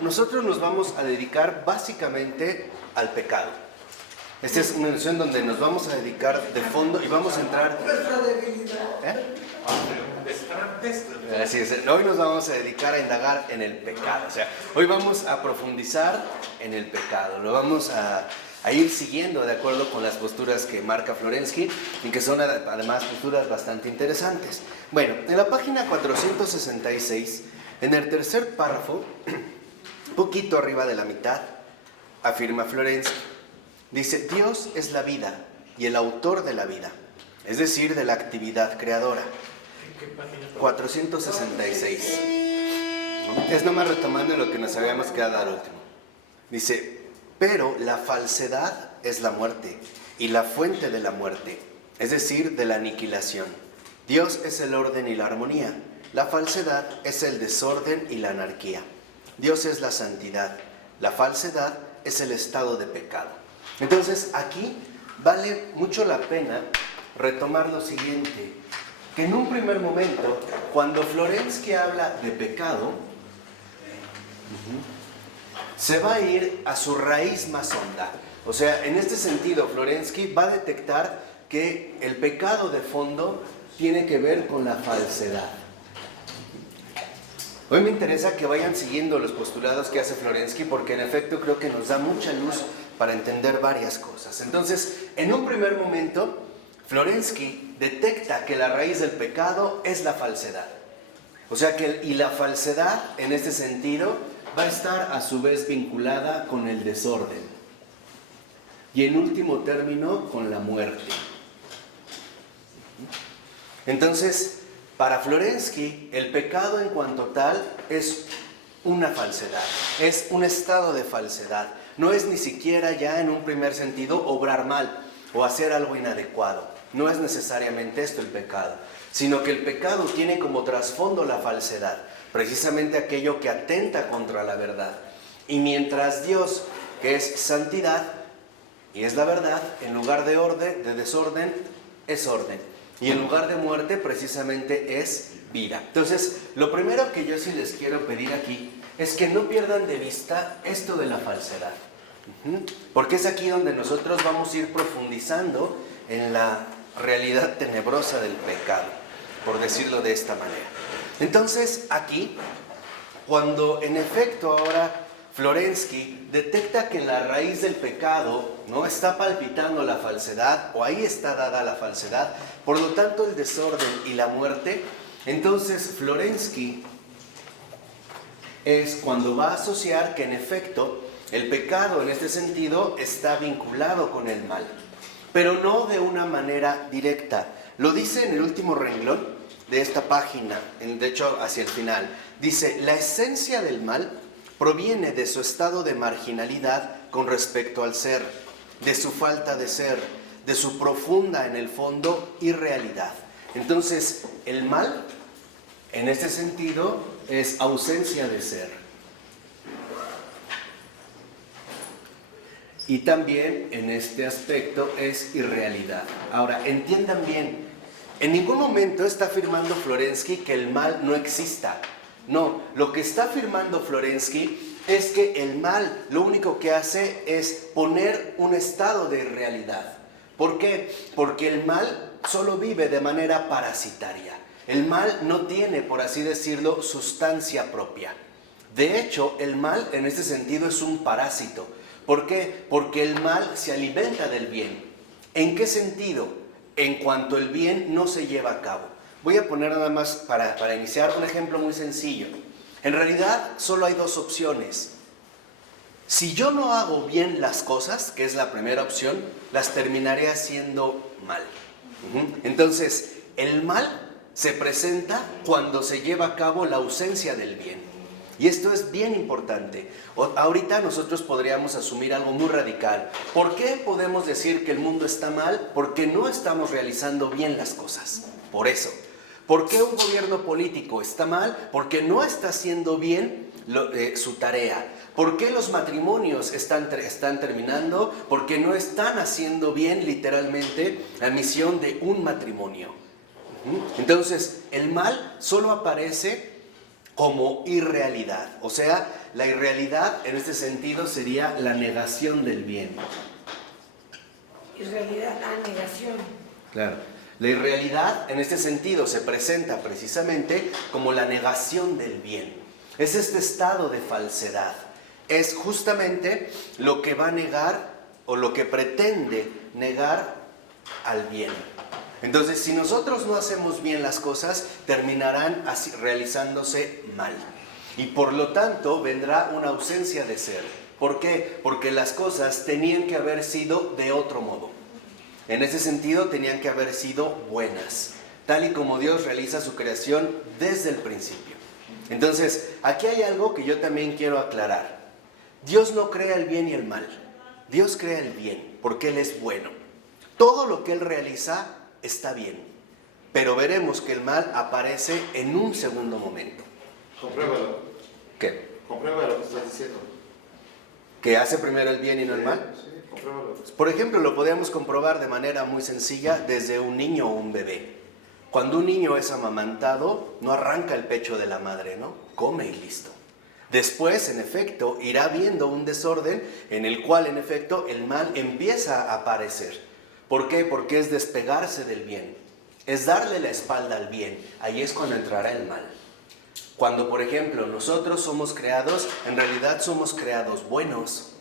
nosotros nos vamos a dedicar básicamente al pecado. Esta es una lección donde nos vamos a dedicar de fondo y vamos a entrar... Así es, hoy nos vamos a dedicar a indagar en el pecado. O sea, hoy vamos a profundizar en el pecado. Lo vamos a ir siguiendo de acuerdo con las posturas que marca Florensky y que son además posturas bastante interesantes. Bueno, en la página 466, en el tercer párrafo, poquito arriba de la mitad, afirma Florensky, dice: Dios es la vida y el autor de la vida, es decir, de la actividad creadora. 466. Es nomás retomando lo que nos habíamos quedado al último. Dice: pero la falsedad es la muerte y la fuente de la muerte, es decir, de la aniquilación. Dios es el orden y la armonía. La falsedad es el desorden y la anarquía. Dios es la santidad. La falsedad es el estado de pecado. Entonces, aquí vale mucho la pena retomar lo siguiente, que en un primer momento, cuando Florensky habla de pecado, se va a ir a su raíz más honda. O sea, en este sentido, Florensky va a detectar que el pecado de fondo tiene que ver con la falsedad. Hoy me interesa que vayan siguiendo los postulados que hace Florensky, porque en efecto creo que nos da mucha luz para entender varias cosas. Entonces, en un primer momento, Florensky detecta que la raíz del pecado es la falsedad. O sea que, y la falsedad, en este sentido, va a estar a su vez vinculada con el desorden. Y en último término, con la muerte. Entonces, para Florensky, el pecado en cuanto tal es una falsedad, es un estado de falsedad. No es ni siquiera ya en un primer sentido obrar mal o hacer algo inadecuado. No es necesariamente esto el pecado, sino que el pecado tiene como trasfondo la falsedad, precisamente aquello que atenta contra la verdad. Y mientras Dios, que es santidad y es la verdad, en lugar de orden, de desorden, es orden. Y en lugar de muerte, precisamente es vida. Entonces, lo primero que yo sí les quiero pedir aquí es que no pierdan de vista esto de la falsedad. Porque es aquí donde nosotros vamos a ir profundizando en la realidad tenebrosa del pecado, por decirlo de esta manera. Entonces, aquí, cuando en efecto ahora Florensky detecta que en la raíz del pecado no está palpitando la falsedad, o ahí está dada la falsedad, por lo tanto el desorden y la muerte, entonces Florensky es cuando va a asociar que en efecto el pecado en este sentido está vinculado con el mal, pero no de una manera directa. Lo dice en el último renglón de esta página, de hecho hacia el final. Dice: la esencia del mal proviene de su estado de marginalidad con respecto al ser, de su falta de ser, de su profunda, en el fondo, irrealidad. Entonces, el mal, en este sentido, es ausencia de ser. Y también, en este aspecto, es irrealidad. Ahora, entiendan bien, en ningún momento está afirmando Florensky que el mal no exista. No, lo que está afirmando Florensky es que el mal lo único que hace es poner un estado de irrealidad. ¿Por qué? Porque el mal solo vive de manera parasitaria. El mal no tiene, por así decirlo, sustancia propia. De hecho, el mal en este sentido es un parásito. ¿Por qué? Porque el mal se alimenta del bien. ¿En qué sentido? En cuanto el bien no se lleva a cabo. Voy a poner nada más para iniciar un ejemplo muy sencillo. En realidad solo hay dos opciones. Si yo no hago bien las cosas, que es la primera opción, las terminaré haciendo mal. Entonces, el mal se presenta cuando se lleva a cabo la ausencia del bien. Y esto es bien importante. Ahorita nosotros podríamos asumir algo muy radical. ¿Por qué podemos decir que el mundo está mal? Porque no estamos realizando bien las cosas. Por eso. ¿Por qué un gobierno político está mal? Porque no está haciendo bien su tarea. ¿Por qué los matrimonios están terminando? Porque no están haciendo bien literalmente la misión de un matrimonio. Entonces, el mal solo aparece como irrealidad. O sea, la irrealidad en este sentido sería la negación del bien. Irrealidad, la negación. Claro. La irrealidad en este sentido se presenta precisamente como la negación del bien. Es este estado de falsedad. Es justamente lo que va a negar o lo que pretende negar al bien. Entonces, si nosotros no hacemos bien las cosas, terminarán así, realizándose mal. Y por lo tanto, vendrá una ausencia de ser. ¿Por qué? Porque las cosas tenían que haber sido de otro modo. En ese sentido, tenían que haber sido buenas, tal y como Dios realiza su creación desde el principio. Entonces, aquí hay algo que yo también quiero aclarar. Dios no crea el bien y el mal. Dios crea el bien, porque Él es bueno. Todo lo que Él realiza está bien, pero veremos que el mal aparece en un segundo momento. Compruébalo. ¿Qué? Comprueba lo que estás diciendo. ¿Que hace primero el bien y no el mal? Sí, compruébalo. Por ejemplo, lo podemos comprobar de manera muy sencilla desde un niño o un bebé. Cuando un niño es amamantado, no arranca el pecho de la madre, ¿no? Come y listo. Después, en efecto, irá viendo un desorden en el cual, en efecto, el mal empieza a aparecer. ¿Por qué? Porque es despegarse del bien, es darle la espalda al bien. Ahí es cuando entrará el mal. Cuando, por ejemplo, nosotros somos creados, en realidad somos creados buenos.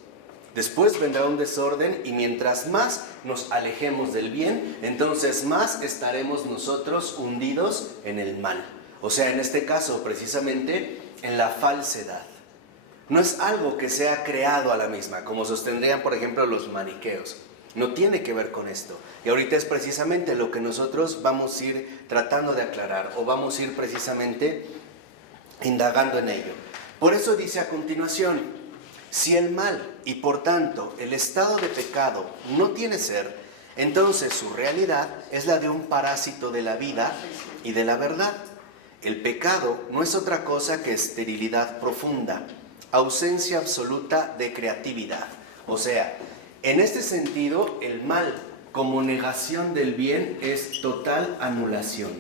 Después vendrá un desorden y mientras más nos alejemos del bien, entonces más estaremos nosotros hundidos en el mal. O sea, en este caso, precisamente, en la falsedad. No es algo que sea creado a la misma, como sostendrían, por ejemplo, los maniqueos. No tiene que ver con esto. Y ahorita es precisamente lo que nosotros vamos a ir tratando de aclarar o vamos a ir precisamente indagando en ello. Por eso dice a continuación, si el mal y por tanto el estado de pecado no tiene ser, entonces su realidad es la de un parásito de la vida y de la verdad. El pecado no es otra cosa que esterilidad profunda, ausencia absoluta de creatividad. O sea, en este sentido, el mal como negación del bien es total anulación.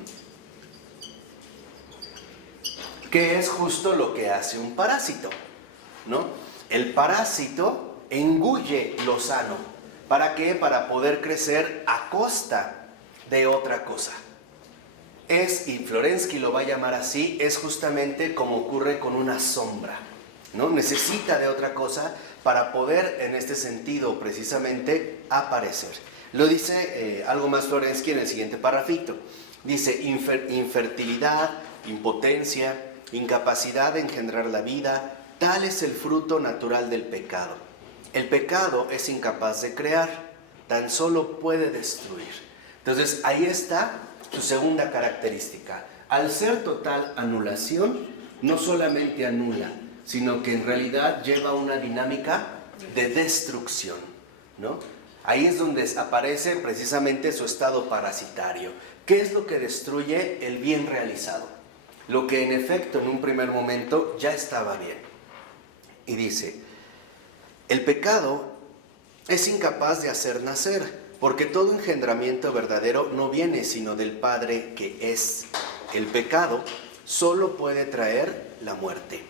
Que es justo lo que hace un parásito, ¿no? El parásito engulle lo sano. ¿Para qué? Para poder crecer a costa de otra cosa. Y Florensky lo va a llamar así, es justamente como ocurre con una sombra, ¿no? Necesita de otra cosa para poder, en este sentido, precisamente, aparecer. Lo dice algo más Florensky en el siguiente parrafito. Dice, infertilidad, impotencia, incapacidad de engendrar la vida, tal es el fruto natural del pecado. El pecado es incapaz de crear, tan solo puede destruir. Entonces, ahí está su segunda característica. Al ser total anulación, no solamente anula, sino que en realidad lleva una dinámica de destrucción, ¿no? Ahí es donde aparece precisamente su estado parasitario. ¿Qué es lo que destruye el bien realizado? Lo que en efecto en un primer momento ya estaba bien. Y dice, el pecado es incapaz de hacer nacer, porque todo engendramiento verdadero no viene sino del Padre que es. El pecado solo puede traer la muerte.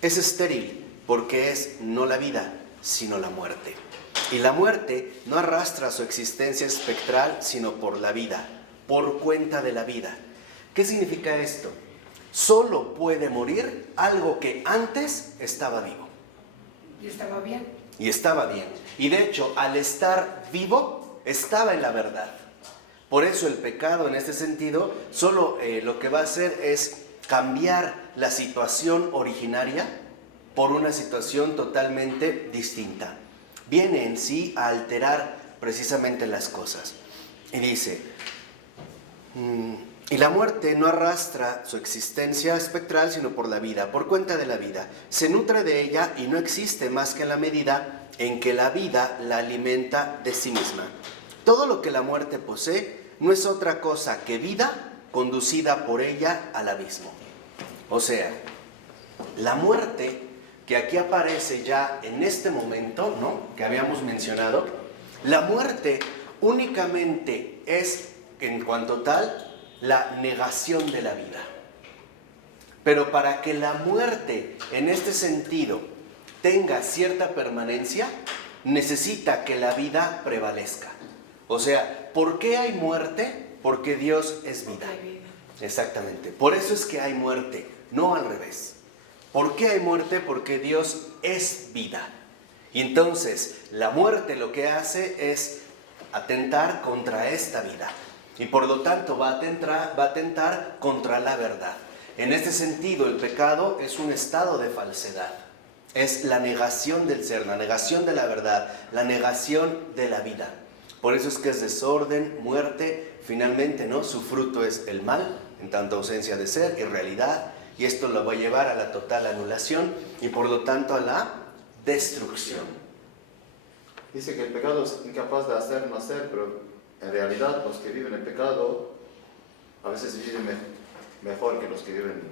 Es estéril porque es no la vida, sino la muerte. Y la muerte no arrastra su existencia espectral, sino por la vida, por cuenta de la vida. ¿Qué significa esto? Solo puede morir algo que antes estaba vivo. ¿Y estaba bien? Y estaba bien. Y de hecho, al estar vivo, estaba en la verdad. Por eso el pecado, en este sentido, solo lo que va a hacer es cambiar la situación originaria por una situación totalmente distinta. Viene en sí a alterar precisamente las cosas. Y dice, y la muerte no arrastra su existencia espectral sino por la vida, por cuenta de la vida. Se nutre de ella y no existe más que en la medida en que la vida la alimenta de sí misma. Todo lo que la muerte posee no es otra cosa que vida conducida por ella al abismo. O sea, la muerte que aquí aparece ya en este momento, ¿no?, que habíamos mencionado, la muerte únicamente es, en cuanto tal, la negación de la vida. Pero para que la muerte, en este sentido, tenga cierta permanencia, necesita que la vida prevalezca. O sea, ¿por qué hay muerte? Porque Dios es vida. Exactamente. Por eso es que hay muerte, no al revés. ¿Por qué hay muerte? Porque Dios es vida. Y entonces, la muerte lo que hace es atentar contra esta vida. Y por lo tanto va a atentar contra la verdad. En este sentido, el pecado es un estado de falsedad. Es la negación del ser, la negación de la verdad, la negación de la vida. Por eso es que es desorden, muerte, finalmente, ¿no? Su fruto es el mal, en tanto ausencia de ser y realidad, y esto lo va a llevar a la total anulación y por lo tanto a la destrucción. Dice que el pecado es incapaz de hacer nacer, pero en realidad los que viven el pecado a veces viven mejor que los que viven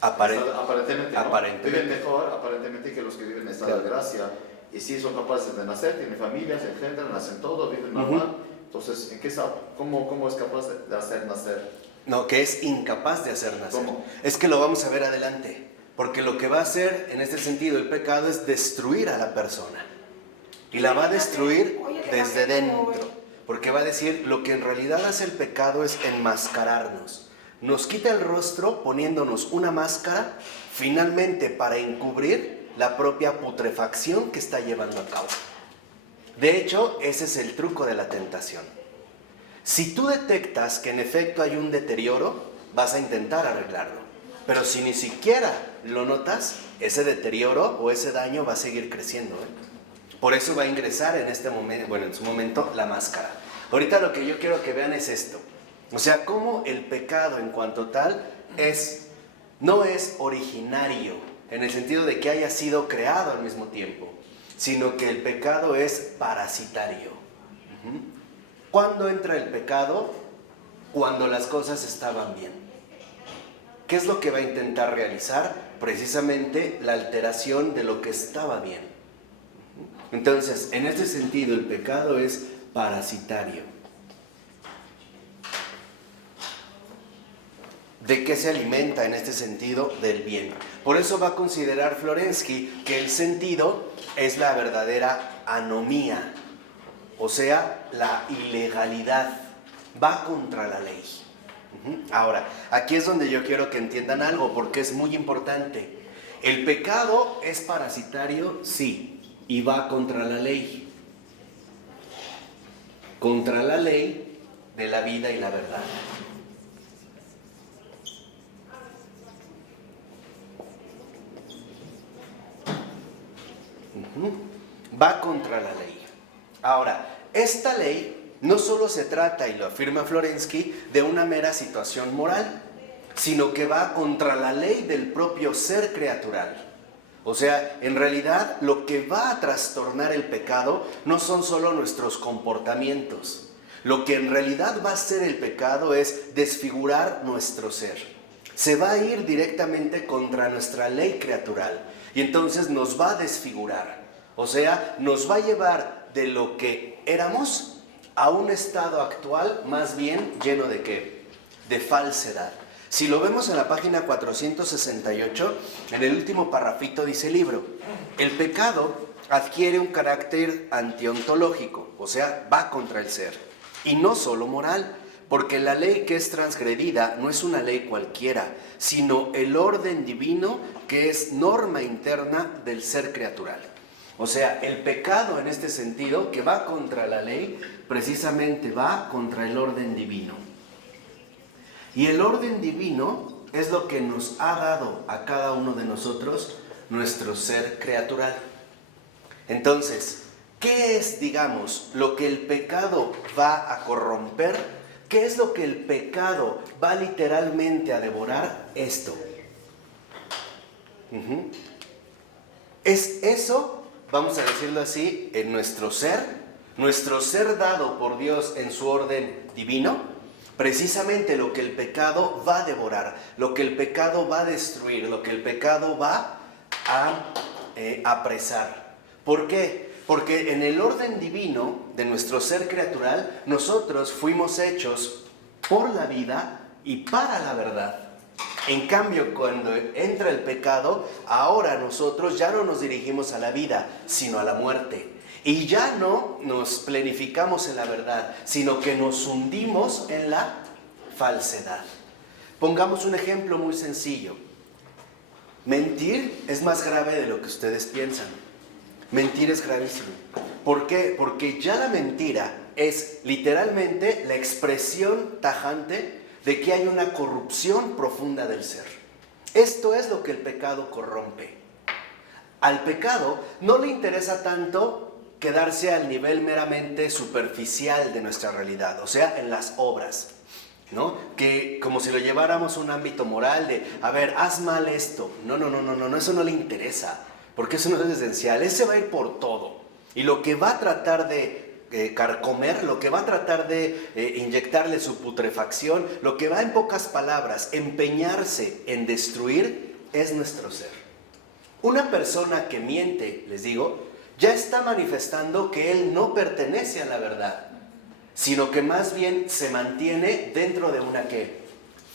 aparentemente, ¿no? Aparentemente. Viven mejor aparentemente que los que viven en estado de gracia. Y si son capaces de nacer, tienen familias, engendran, nacen todo, viven normal. Entonces, ¿cómo es capaz de hacer nacer? No, que es incapaz de hacer nacer. ¿Cómo? Es que lo vamos a ver adelante. Porque lo que va a hacer, en este sentido, el pecado es destruir a la persona. Y la va a destruir desde dentro. Porque va a decir, lo que en realidad hace el pecado es enmascararnos. Nos quita el rostro poniéndonos una máscara, finalmente para encubrir la propia putrefacción que está llevando a cabo. De hecho, ese es el truco de la tentación. Si tú detectas que en efecto hay un deterioro, vas a intentar arreglarlo. Pero si ni siquiera lo notas, ese deterioro o ese daño va a seguir creciendo, Por eso va a ingresar en este momento, en su momento, la máscara. Ahorita lo que yo quiero que vean es esto. O sea, cómo el pecado en cuanto tal no es originario, en el sentido de que haya sido creado al mismo tiempo, sino que el pecado es parasitario. ¿Cuándo entra el pecado? Cuando las cosas estaban bien. ¿Qué es lo que va a intentar realizar? Precisamente la alteración de lo que estaba bien. Entonces, en este sentido, el pecado es parasitario. ¿De qué se alimenta en este sentido? Del bien. Por eso va a considerar Florensky que el sentido es la verdadera anomía, o sea, la ilegalidad. Va contra la ley. Ahora, aquí es donde yo quiero que entiendan algo, porque es muy importante. ¿El pecado es parasitario? Sí, y va contra la ley. Contra la ley de la vida y la verdad. Va contra la ley. Ahora, esta ley no solo se trata, y lo afirma Florensky, de una mera situación moral, sino que va contra la ley del propio ser creatural. O sea, en realidad lo que va a trastornar el pecado no son solo nuestros comportamientos. Lo que en realidad va a hacer el pecado es desfigurar nuestro ser. Se va a ir directamente contra nuestra ley creatural y entonces nos va a desfigurar. O sea, nos va a llevar de lo que éramos a un estado actual más bien lleno de ¿qué? De falsedad. Si lo vemos en la página 468, en el último parrafito dice el libro, el pecado adquiere un carácter antiontológico, o sea, va contra el ser, y no solo moral, porque la ley que es transgredida no es una ley cualquiera, sino el orden divino que es norma interna del ser creatural. O sea, el pecado en este sentido, que va contra la ley, precisamente va contra el orden divino. Y el orden divino es lo que nos ha dado a cada uno de nosotros nuestro ser creatural. Entonces, ¿qué es, digamos, lo que el pecado va a corromper? ¿Qué es lo que el pecado va literalmente a devorar? Esto. Es eso, vamos a decirlo así, en nuestro ser dado por Dios en su orden divino, precisamente lo que el pecado va a devorar, lo que el pecado va a destruir, lo que el pecado va a apresar. ¿Por qué? Porque en el orden divino de nuestro ser creatural, nosotros fuimos hechos por la vida y para la verdad. En cambio, cuando entra el pecado, ahora nosotros ya no nos dirigimos a la vida, sino a la muerte. Y ya no nos planificamos en la verdad, sino que nos hundimos en la falsedad. Pongamos un ejemplo muy sencillo. Mentir es más grave de lo que ustedes piensan. Mentir es gravísimo. ¿Por qué? Porque ya la mentira es literalmente la expresión tajante de que hay una corrupción profunda del ser. Esto es lo que el pecado corrompe. Al pecado no le interesa tanto quedarse al nivel meramente superficial de nuestra realidad, o sea, en las obras, ¿no? Que como si lo lleváramos a un ámbito moral de, a ver, haz mal esto. No, eso no le interesa, porque eso no es esencial. Ese va a ir por todo. Y lo que va a tratar de carcomer, lo que va a tratar de inyectarle su putrefacción, lo que va en pocas palabras, empeñarse en destruir, es nuestro ser. Una persona que miente, les digo, ya está manifestando que él no pertenece a la verdad, sino que más bien se mantiene dentro de una ¿qué?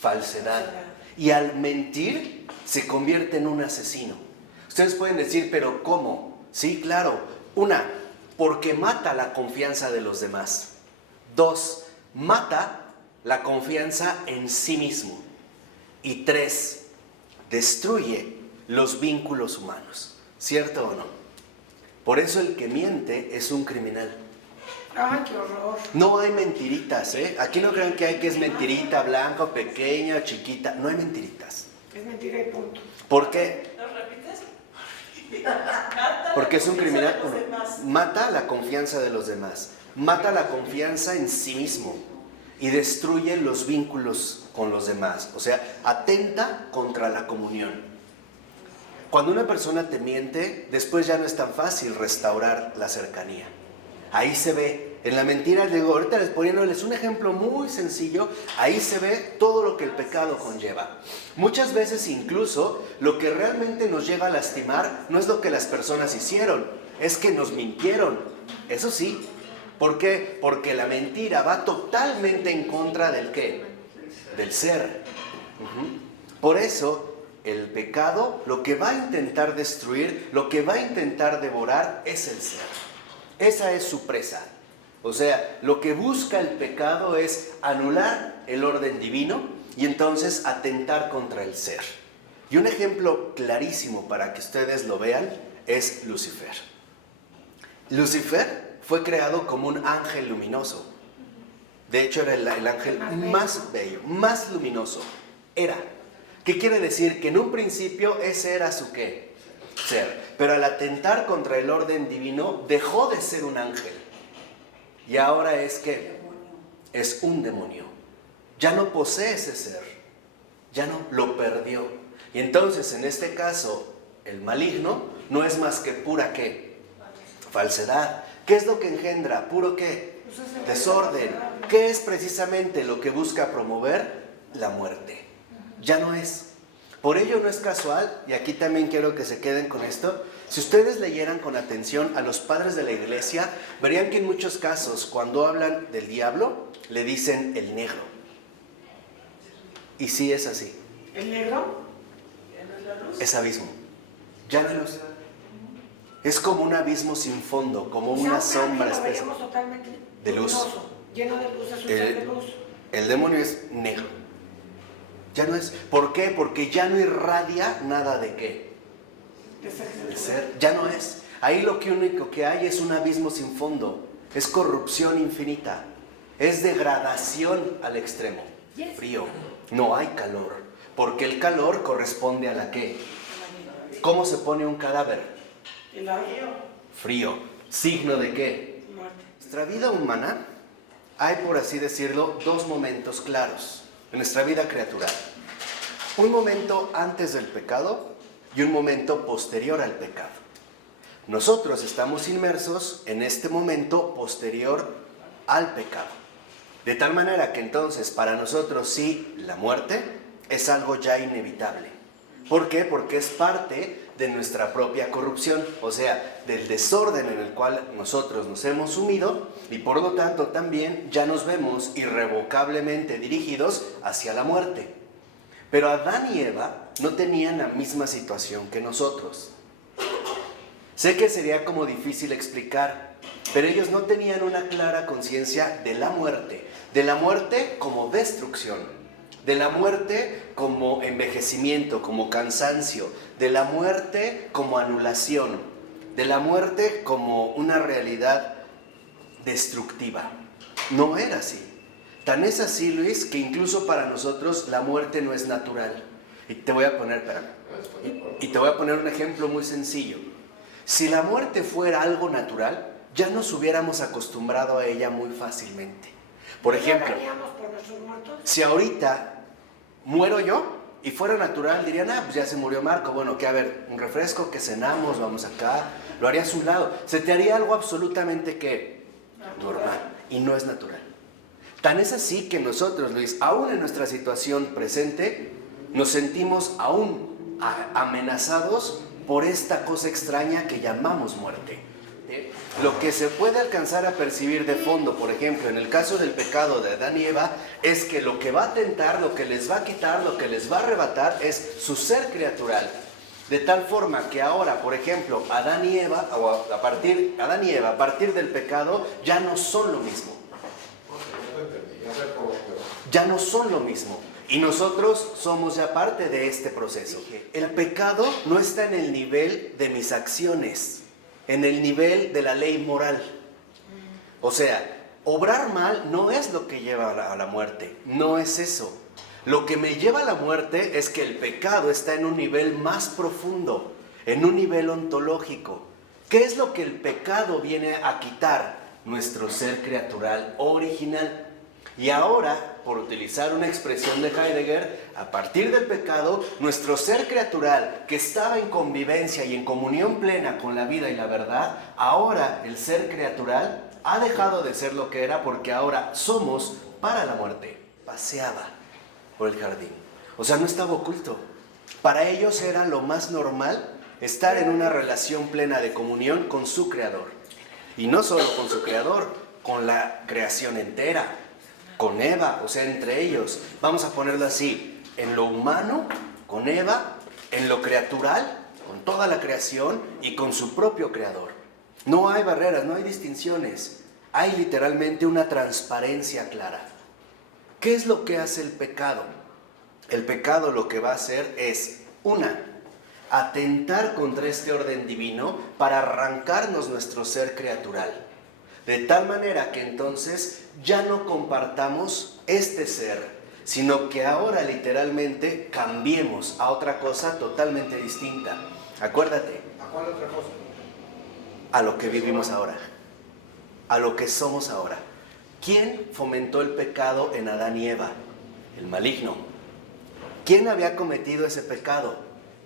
Falsedad. Y al mentir se convierte en un asesino. Ustedes pueden decir, ¿pero cómo? Sí, claro. Una, porque mata la confianza de los demás. Dos, mata la confianza en sí mismo. Y tres, destruye los vínculos humanos. ¿Cierto o no? Por eso el que miente es un criminal. ¡Ay, qué horror! No hay mentiritas, ¿eh? Aquí no crean que hay que es mentirita blanca, o pequeña, o chiquita. No hay mentiritas. Es mentira y punto. ¿Por qué? ¿Lo repites? Porque es un criminal. Mata la confianza de los demás. Mata la confianza en sí mismo. Y destruye los vínculos con los demás. O sea, atenta contra la comunión. Cuando una persona te miente, después ya no es tan fácil restaurar la cercanía. Ahí se ve, en la mentira, digo, ahorita poniéndoles un ejemplo muy sencillo, ahí se ve todo lo que el pecado conlleva. Muchas veces incluso lo que realmente nos llega a lastimar no es lo que las personas hicieron, es que nos mintieron. Eso sí. ¿Por qué? Porque la mentira va totalmente en contra del ¿qué? Del ser. Por eso el pecado lo que va a intentar destruir, lo que va a intentar devorar es el ser. Esa es su presa. O sea, lo que busca el pecado es anular el orden divino y entonces atentar contra el ser. Y un ejemplo clarísimo para que ustedes lo vean es Lucifer. Lucifer fue creado como un ángel luminoso. De hecho, era el ángel más bello, más luminoso. Era. ¿Qué quiere decir? Que en un principio ese era su ¿qué? Ser. Pero al atentar contra el orden divino, dejó de ser un ángel. Y ahora es ¿qué? Es un demonio. Ya no posee ese ser. Ya no, lo perdió. Y entonces, en este caso, el maligno no es más que pura ¿qué? Falsedad. ¿Qué es lo que engendra? ¿Puro qué? Desorden. ¿Qué es precisamente lo que busca promover? La muerte. Ya no es. Por ello no es casual, y aquí también quiero que se queden con esto, si ustedes leyeran con atención a los padres de la iglesia, verían que en muchos casos, cuando hablan del diablo, le dicen el negro. Y sí es así. ¿El negro? Es abismo. Ya no es luz. Es como un abismo sin fondo, como una sombra espesa de luz. Lleno de luz, azul de luz. El demonio es negro. Ya no es. ¿Por qué? Porque ya no irradia nada de qué. De ser. Ya no es. Ahí lo único que hay es un abismo sin fondo. Es corrupción infinita. Es degradación al extremo. Frío. No hay calor. Porque el calor corresponde a la qué. ¿Cómo se pone un cadáver? Frío. ¿Signo de qué? Nuestra vida humana hay, por así decirlo, dos momentos claros en nuestra vida criatural. Un momento antes del pecado y un momento posterior al pecado. Nosotros estamos inmersos en este momento posterior al pecado. De tal manera que entonces para nosotros sí, la muerte es algo ya inevitable. ¿Por qué? Porque es parte de nuestra propia corrupción, o sea, del desorden en el cual nosotros nos hemos sumido y por lo tanto también ya nos vemos irrevocablemente dirigidos hacia la muerte. Pero Adán y Eva no tenían la misma situación que nosotros. Sé que sería como difícil explicar, pero ellos no tenían una clara conciencia de la muerte como destrucción, de la muerte como envejecimiento, como cansancio, de la muerte como anulación, de la muerte como una realidad destructiva. No era así. Tan es así, Luis, que incluso para nosotros la muerte no es natural. Y te voy a poner un ejemplo muy sencillo. Si la muerte fuera algo natural, ya nos hubiéramos acostumbrado a ella muy fácilmente. Por ejemplo, por nuestros muertos? Si ahorita muero yo y fuera natural, dirían, pues ya se murió Marco, bueno, que a ver, un refresco, que cenamos, vamos acá, lo harías a un lado. Se te haría algo absolutamente ¿qué? Normal. Y no es natural. Tan es así que nosotros, Luis, aún en nuestra situación presente, nos sentimos aún amenazados por esta cosa extraña que llamamos muerte. Lo que se puede alcanzar a percibir de fondo, por ejemplo, en el caso del pecado de Adán y Eva, es que lo que va a tentar, lo que les va a quitar, lo que les va a arrebatar es su ser criatural. De tal forma que ahora, por ejemplo, Adán y Eva, a partir del pecado, ya no son lo mismo. Ya no son lo mismo. Y nosotros somos ya parte de este proceso. El pecado no está en el nivel de mis acciones, en el nivel de la ley moral. O sea, obrar mal no es lo que lleva a la muerte, no es eso. Lo que me lleva a la muerte es que el pecado está en un nivel más profundo, en un nivel ontológico. ¿Qué es lo que el pecado viene a quitar? Nuestro ser criatural original. Y ahora, por utilizar una expresión de Heidegger, a partir del pecado, nuestro ser criatural, que estaba en convivencia y en comunión plena con la vida y la verdad, ahora el ser criatural ha dejado de ser lo que era porque ahora somos para la muerte. Paseaba por el jardín. O sea, no estaba oculto. Para ellos era lo más normal estar en una relación plena de comunión con su creador. Y no solo con su creador, con la creación entera. Con Eva, o sea, entre ellos. Vamos a ponerlo así, en lo humano, con Eva, en lo criatural, con toda la creación y con su propio creador. No hay barreras, no hay distinciones. Hay literalmente una transparencia clara. ¿Qué es lo que hace el pecado? El pecado lo que va a hacer es, atentar contra este orden divino para arrancarnos nuestro ser criatural. De tal manera que entonces ya no compartamos este ser, sino que ahora literalmente cambiemos a otra cosa totalmente distinta. Acuérdate. ¿A cuál otra cosa? A lo que vivimos ahora, a lo que somos ahora. ¿Quién fomentó el pecado en Adán y Eva? El maligno. ¿Quién había cometido ese pecado?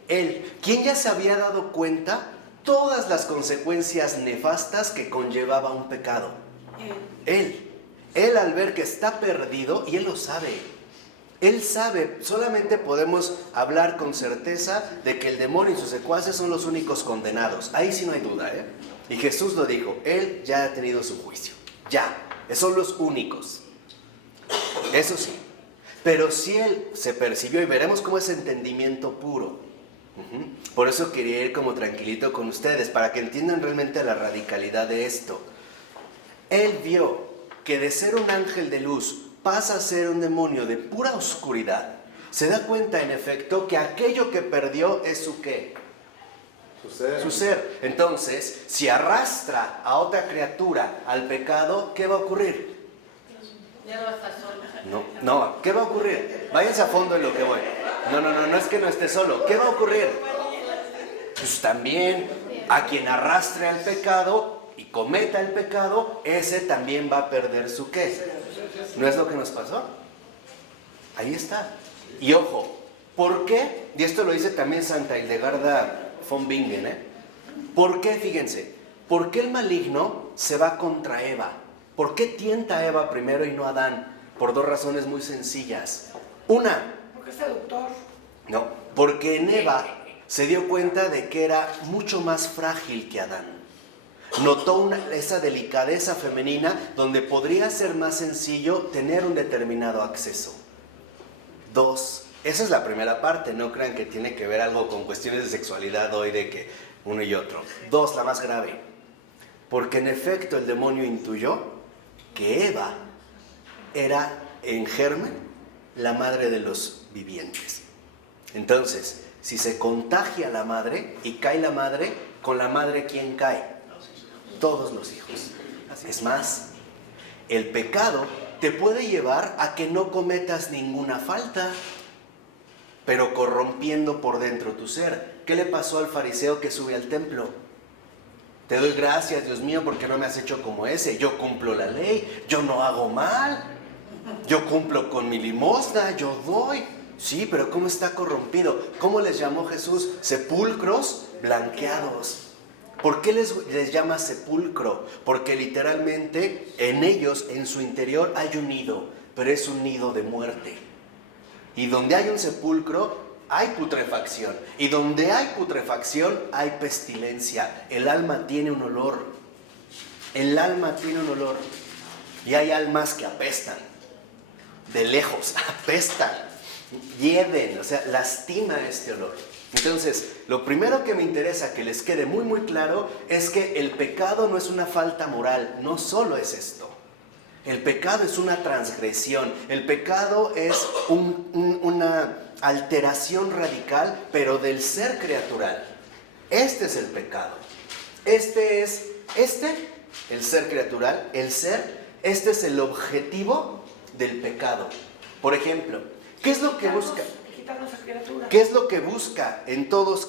Él. ¿Quién ya se había dado cuenta todas las consecuencias nefastas que conllevaba un pecado? Él. Él al ver que está perdido, y él lo sabe. Él sabe, solamente podemos hablar con certeza de que el demonio y sus secuaces son los únicos condenados. Ahí sí no hay duda, ¿eh? Y Jesús lo dijo, él ya ha tenido su juicio. Ya, son los únicos. Eso sí. Pero si él se percibió, y veremos cómo es entendimiento puro. Por eso quería ir como tranquilito con ustedes, para que entiendan realmente la radicalidad de esto. Él vio que de ser un ángel de luz pasa a ser un demonio de pura oscuridad. Se da cuenta, en efecto, que aquello que perdió es su ¿qué? Su ser. Entonces, si arrastra a otra criatura al pecado, ¿qué va a ocurrir? Ya no va a estar solo. No, ¿qué va a ocurrir? Váyanse a fondo en lo que voy. No es que no esté solo. ¿Qué va a ocurrir? Pues también a quien arrastre al pecado y cometa el pecado, ese también va a perder su ¿qué? ¿No es lo que nos pasó? Ahí está. Y ojo, ¿por qué? Y esto lo dice también Santa Hildegarda von Bingen, ¿Por qué? Fíjense, ¿por qué el maligno se va contra Eva? ¿Por qué tienta a Eva primero y no a Adán? Por dos razones muy sencillas. Una, porque es seductor. No, porque en Eva se dio cuenta de que era mucho más frágil que Adán. Notó esa delicadeza femenina donde podría ser más sencillo tener un determinado acceso. Dos, Esa es la primera parte, no crean que tiene que ver algo con cuestiones de sexualidad hoy de que uno y otro. 2, la más grave, porque en efecto el demonio intuyó que Eva era en germen la madre de los vivientes. Entonces, si se contagia la madre y cae la madre, con la madre ¿quién cae? Todos los hijos. Es más, el pecado te puede llevar a que no cometas ninguna falta, pero corrompiendo por dentro tu ser. ¿Qué le pasó al fariseo que sube al templo? Te doy gracias, Dios mío, porque no me has hecho como ese. Yo cumplo la ley, yo no hago mal, yo cumplo con mi limosna, yo doy. Sí, pero ¿cómo está corrompido? ¿Cómo les llamó Jesús? Sepulcros blanqueados. ¿Por qué les llama sepulcro? Porque literalmente en ellos, en su interior, hay un nido, pero es un nido de muerte. Y donde hay un sepulcro, hay putrefacción. Y donde hay putrefacción, hay pestilencia. El alma tiene un olor. El alma tiene un olor. Y hay almas que apestan. De lejos, apestan. Hieden, o sea, lastima este olor. Entonces, lo primero que me interesa que les quede muy muy claro es que el pecado no es una falta moral, no solo es esto. El pecado es una transgresión, el pecado es una alteración radical, pero del ser criatural. Este es el pecado. El ser criatural, este es el objetivo del pecado. Por ejemplo, ¿qué es lo que busca? ¿Qué es lo que busca en todos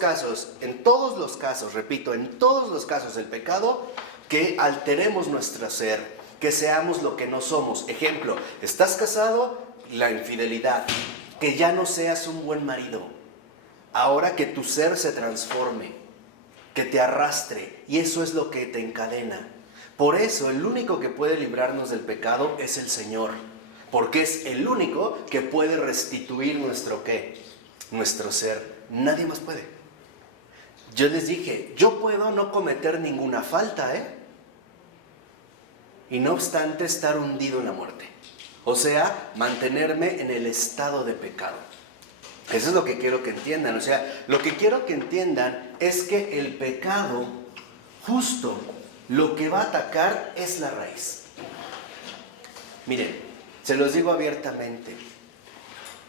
los casos, repito, en todos los casos el pecado? Que alteremos nuestro ser, que seamos lo que no somos. Ejemplo, estás casado, la infidelidad, que ya no seas un buen marido. Ahora que tu ser se transforme, que te arrastre, y eso es lo que te encadena. Por eso el único que puede librarnos del pecado es el Señor. Porque es el único que puede restituir nuestro ¿qué? Nuestro ser. Nadie más puede. Yo les dije, yo puedo no cometer ninguna falta, y no obstante estar hundido en la muerte. O sea, mantenerme en el estado de pecado. Eso es lo que quiero que entiendan. O sea, lo que quiero que entiendan es que el pecado, justo lo que va a atacar es la raíz. Miren, se los digo abiertamente,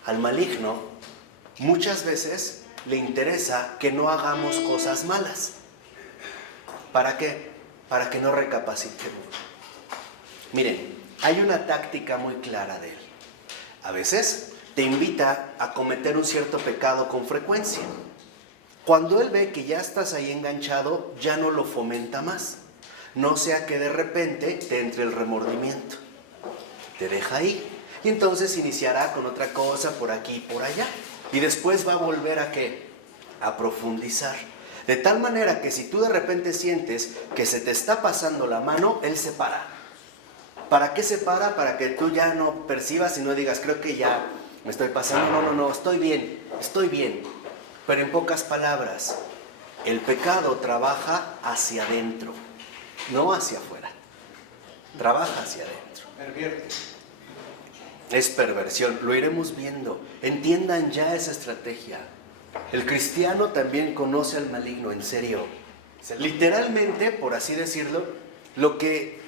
al maligno muchas veces le interesa que no hagamos cosas malas. ¿Para qué? Para que no recapacitemos. Miren, hay una táctica muy clara de él. A veces te invita a cometer un cierto pecado con frecuencia. Cuando él ve que ya estás ahí enganchado, ya no lo fomenta más. No sea que de repente te entre el remordimiento. Te deja ahí y entonces iniciará con otra cosa por aquí y por allá y después va a volver a ¿qué? A profundizar, de tal manera que si tú de repente sientes que se te está pasando la mano, él se para. ¿Para qué se para? Para que tú ya no percibas y no digas, creo que ya me estoy pasando, no, estoy bien, pero en pocas palabras, el pecado trabaja hacia adentro, no hacia afuera, trabaja hacia adentro. Es perversión, lo iremos viendo. Entiendan ya esa estrategia. El cristiano también conoce al maligno, en serio. Literalmente, por así decirlo, lo que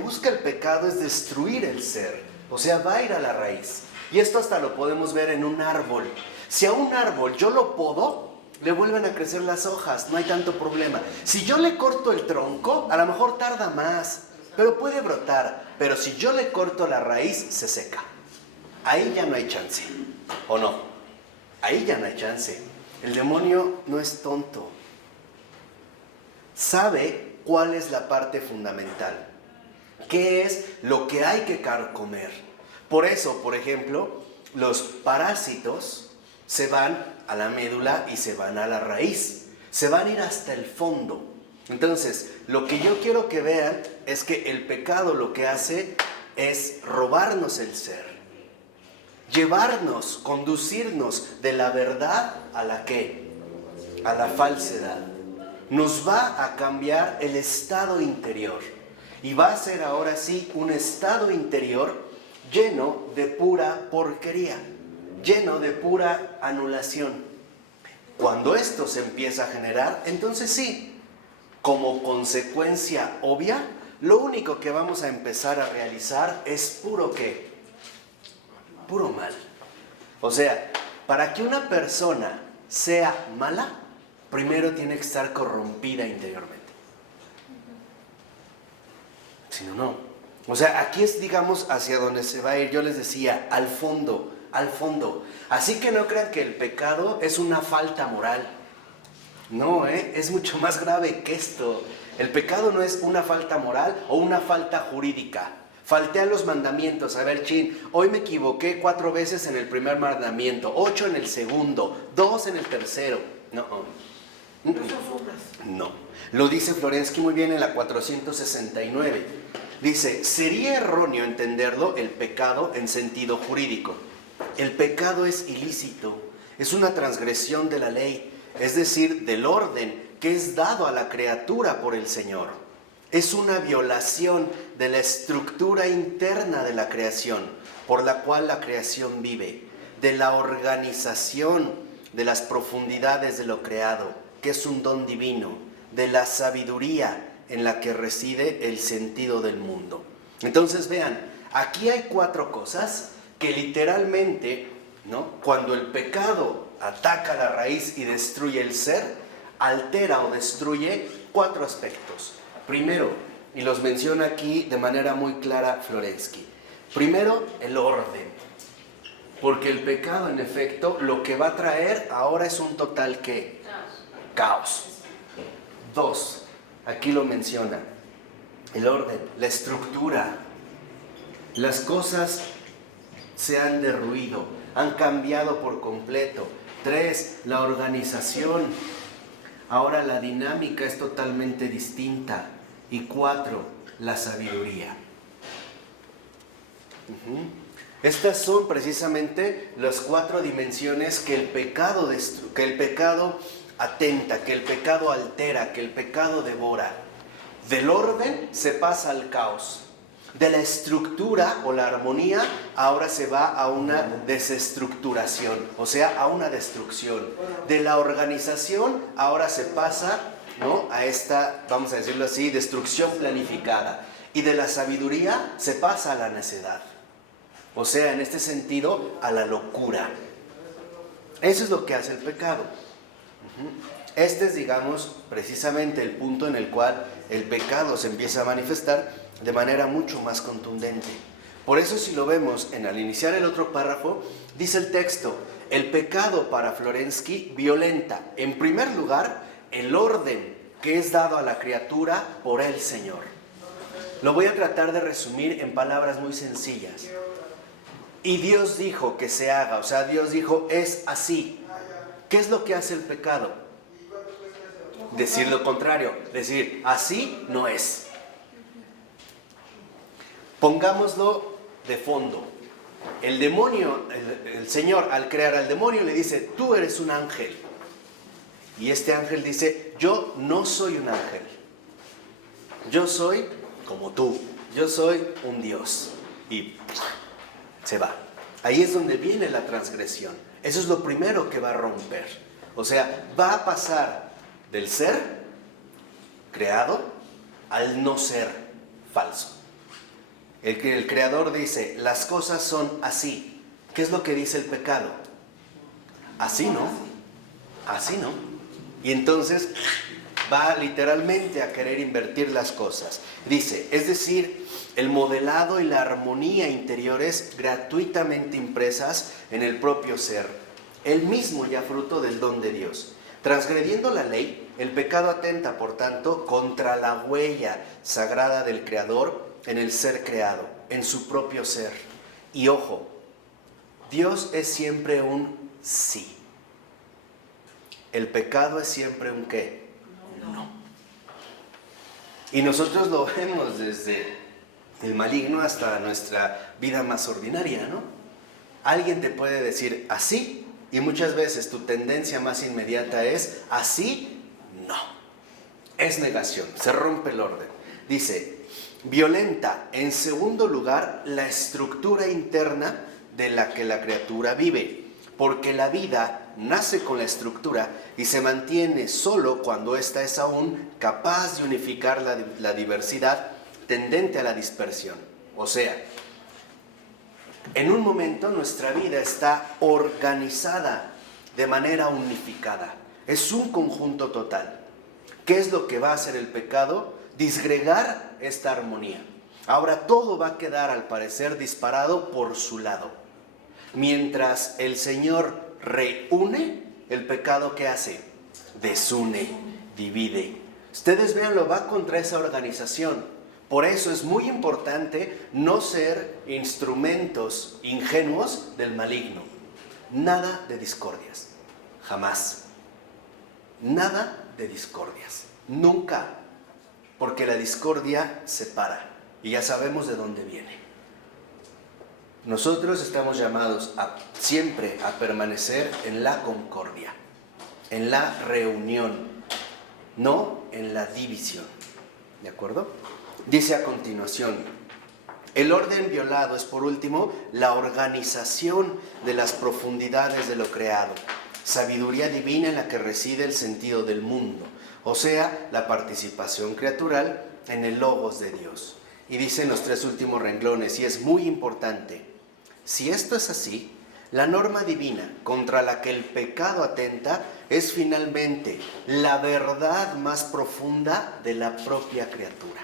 busca el pecado es destruir el ser. O sea, va a ir a la raíz. Y esto hasta lo podemos ver en un árbol. Si a un árbol yo lo podo, le vuelven a crecer las hojas, no hay tanto problema. Si yo le corto el tronco, a lo mejor tarda más, pero puede brotar. Pero si yo le corto la raíz, se seca. Ahí ya no hay chance. ¿O no? Ahí ya no hay chance. El demonio no es tonto. Sabe cuál es la parte fundamental. ¿Qué es lo que hay que carcomer? Por eso, por ejemplo, los parásitos se van a la médula y se van a la raíz. Se van a ir hasta el fondo. Entonces, lo que yo quiero que vean es que el pecado lo que hace es robarnos el ser, llevarnos, conducirnos de la verdad a la ¿qué? A la falsedad. Nos va a cambiar el estado interior y va a ser ahora sí un estado interior lleno de pura porquería. lleno de pura anulación. Cuando esto se empieza a generar, entonces sí, como consecuencia obvia, lo único que vamos a empezar a realizar es puro ¿qué? Puro mal. O sea, para que una persona sea mala, primero tiene que estar corrompida interiormente. Si no, no. O sea, aquí es, digamos, hacia donde se va a ir. Yo les decía, al fondo, al fondo. Así que no crean que el pecado es una falta moral. No, es mucho más grave que esto. El pecado no es una falta moral o una falta jurídica. Falté a los mandamientos. A ver, chin, hoy me equivoqué 4 veces en el primer mandamiento, 8 en el segundo, 2 en el tercero. No. No. Lo dice Florensky muy bien en la 469. Dice, sería erróneo entenderlo, el pecado, en sentido jurídico. El pecado es ilícito, es una transgresión de la ley, es decir, del orden que es dado a la criatura por el Señor. Es una violación de la estructura interna de la creación, por la cual la creación vive, de la organización de las profundidades de lo creado, que es un don divino, de la sabiduría en la que reside el sentido del mundo. Entonces vean, aquí hay 4 cosas que literalmente, ¿no?, cuando el pecado ataca la raíz y destruye el ser, altera o destruye 4 aspectos. Primero, y los menciona aquí de manera muy clara Florensky, primero el orden, porque el pecado en efecto lo que va a traer ahora es un total ¿qué? Caos. 2, aquí lo menciona, el orden, la estructura, las cosas se han derruido, han cambiado por completo. 3, la organización, ahora la dinámica es totalmente distinta. Y 4, la sabiduría. Estas son precisamente las 4 dimensiones que el pecado atenta, que el pecado altera, que el pecado devora. Del orden se pasa al caos. De la estructura o la armonía ahora se va a una desestructuración, o sea, a una destrucción. De la organización ahora se pasa, ¿no?, a esta, vamos a decirlo así, destrucción planificada. Y de la sabiduría se pasa a la necedad. O sea, en este sentido, a la locura. Eso es lo que hace el pecado. Este es, digamos, precisamente el punto en el cual el pecado se empieza a manifestar de manera mucho más contundente. Por eso, si lo vemos al iniciar el otro párrafo, dice el texto, el pecado para Florensky violenta, en primer lugar, el orden que es dado a la criatura por el Señor. Lo voy a tratar de resumir en palabras muy sencillas. Y Dios dijo que se haga, o sea, Dios dijo, es así. ¿Qué es lo que hace el pecado? Decir lo contrario, decir, así no es. Pongámoslo de fondo. El demonio, el Señor, al crear al demonio, le dice, tú eres un ángel. Y este ángel dice, yo no soy un ángel. Yo soy como tú. Yo soy un Dios. Y se va. Ahí es donde viene la transgresión. Eso es lo primero que va a romper. O sea, va a pasar del ser creado al no ser falso. El creador dice, las cosas son así. ¿Qué es lo que dice el pecado? Así no. Así no. Y entonces va literalmente a querer invertir las cosas. Dice, es decir, el modelado y la armonía interiores gratuitamente impresas en el propio ser, el mismo ya fruto del don de Dios. Transgrediendo la ley, el pecado atenta, por tanto, contra la huella sagrada del Creador en el ser creado, en su propio ser. Y ojo, Dios es siempre un sí. El pecado es siempre un ¿qué? No. Y nosotros lo vemos desde el maligno hasta nuestra vida más ordinaria, ¿no? Alguien te puede decir así, y muchas veces tu tendencia más inmediata es así, no. Es negación, se rompe el orden. Dice, violenta, en segundo lugar, la estructura interna de la que la criatura vive. porque la vida nace con la estructura y se mantiene solo cuando ésta es aún capaz de unificar la diversidad tendente a la dispersión. O sea, en un momento nuestra vida está organizada de manera unificada. Es un conjunto total. ¿Qué es lo que va a hacer el pecado? Disgregar esta armonía. Ahora todo va a quedar al parecer disparado por su lado. Mientras el Señor reúne, el pecado ¿qué hace? Desune, divide. Ustedes vean, va contra esa organización. Por eso es muy importante no ser instrumentos ingenuos del maligno. Nada de discordias, jamás. Nada de discordias, nunca. Porque la discordia separa y ya sabemos de dónde viene. Nosotros estamos llamados siempre a permanecer en la concordia, en la reunión, no en la división. ¿De acuerdo? Dice a continuación, el orden violado es por último la organización de las profundidades de lo creado, sabiduría divina en la que reside el sentido del mundo, o sea, la participación creatural en el logos de Dios. Y dice en los 3 últimos renglones, y es muy importante, si esto es así, la norma divina contra la que el pecado atenta es finalmente la verdad más profunda de la propia criatura.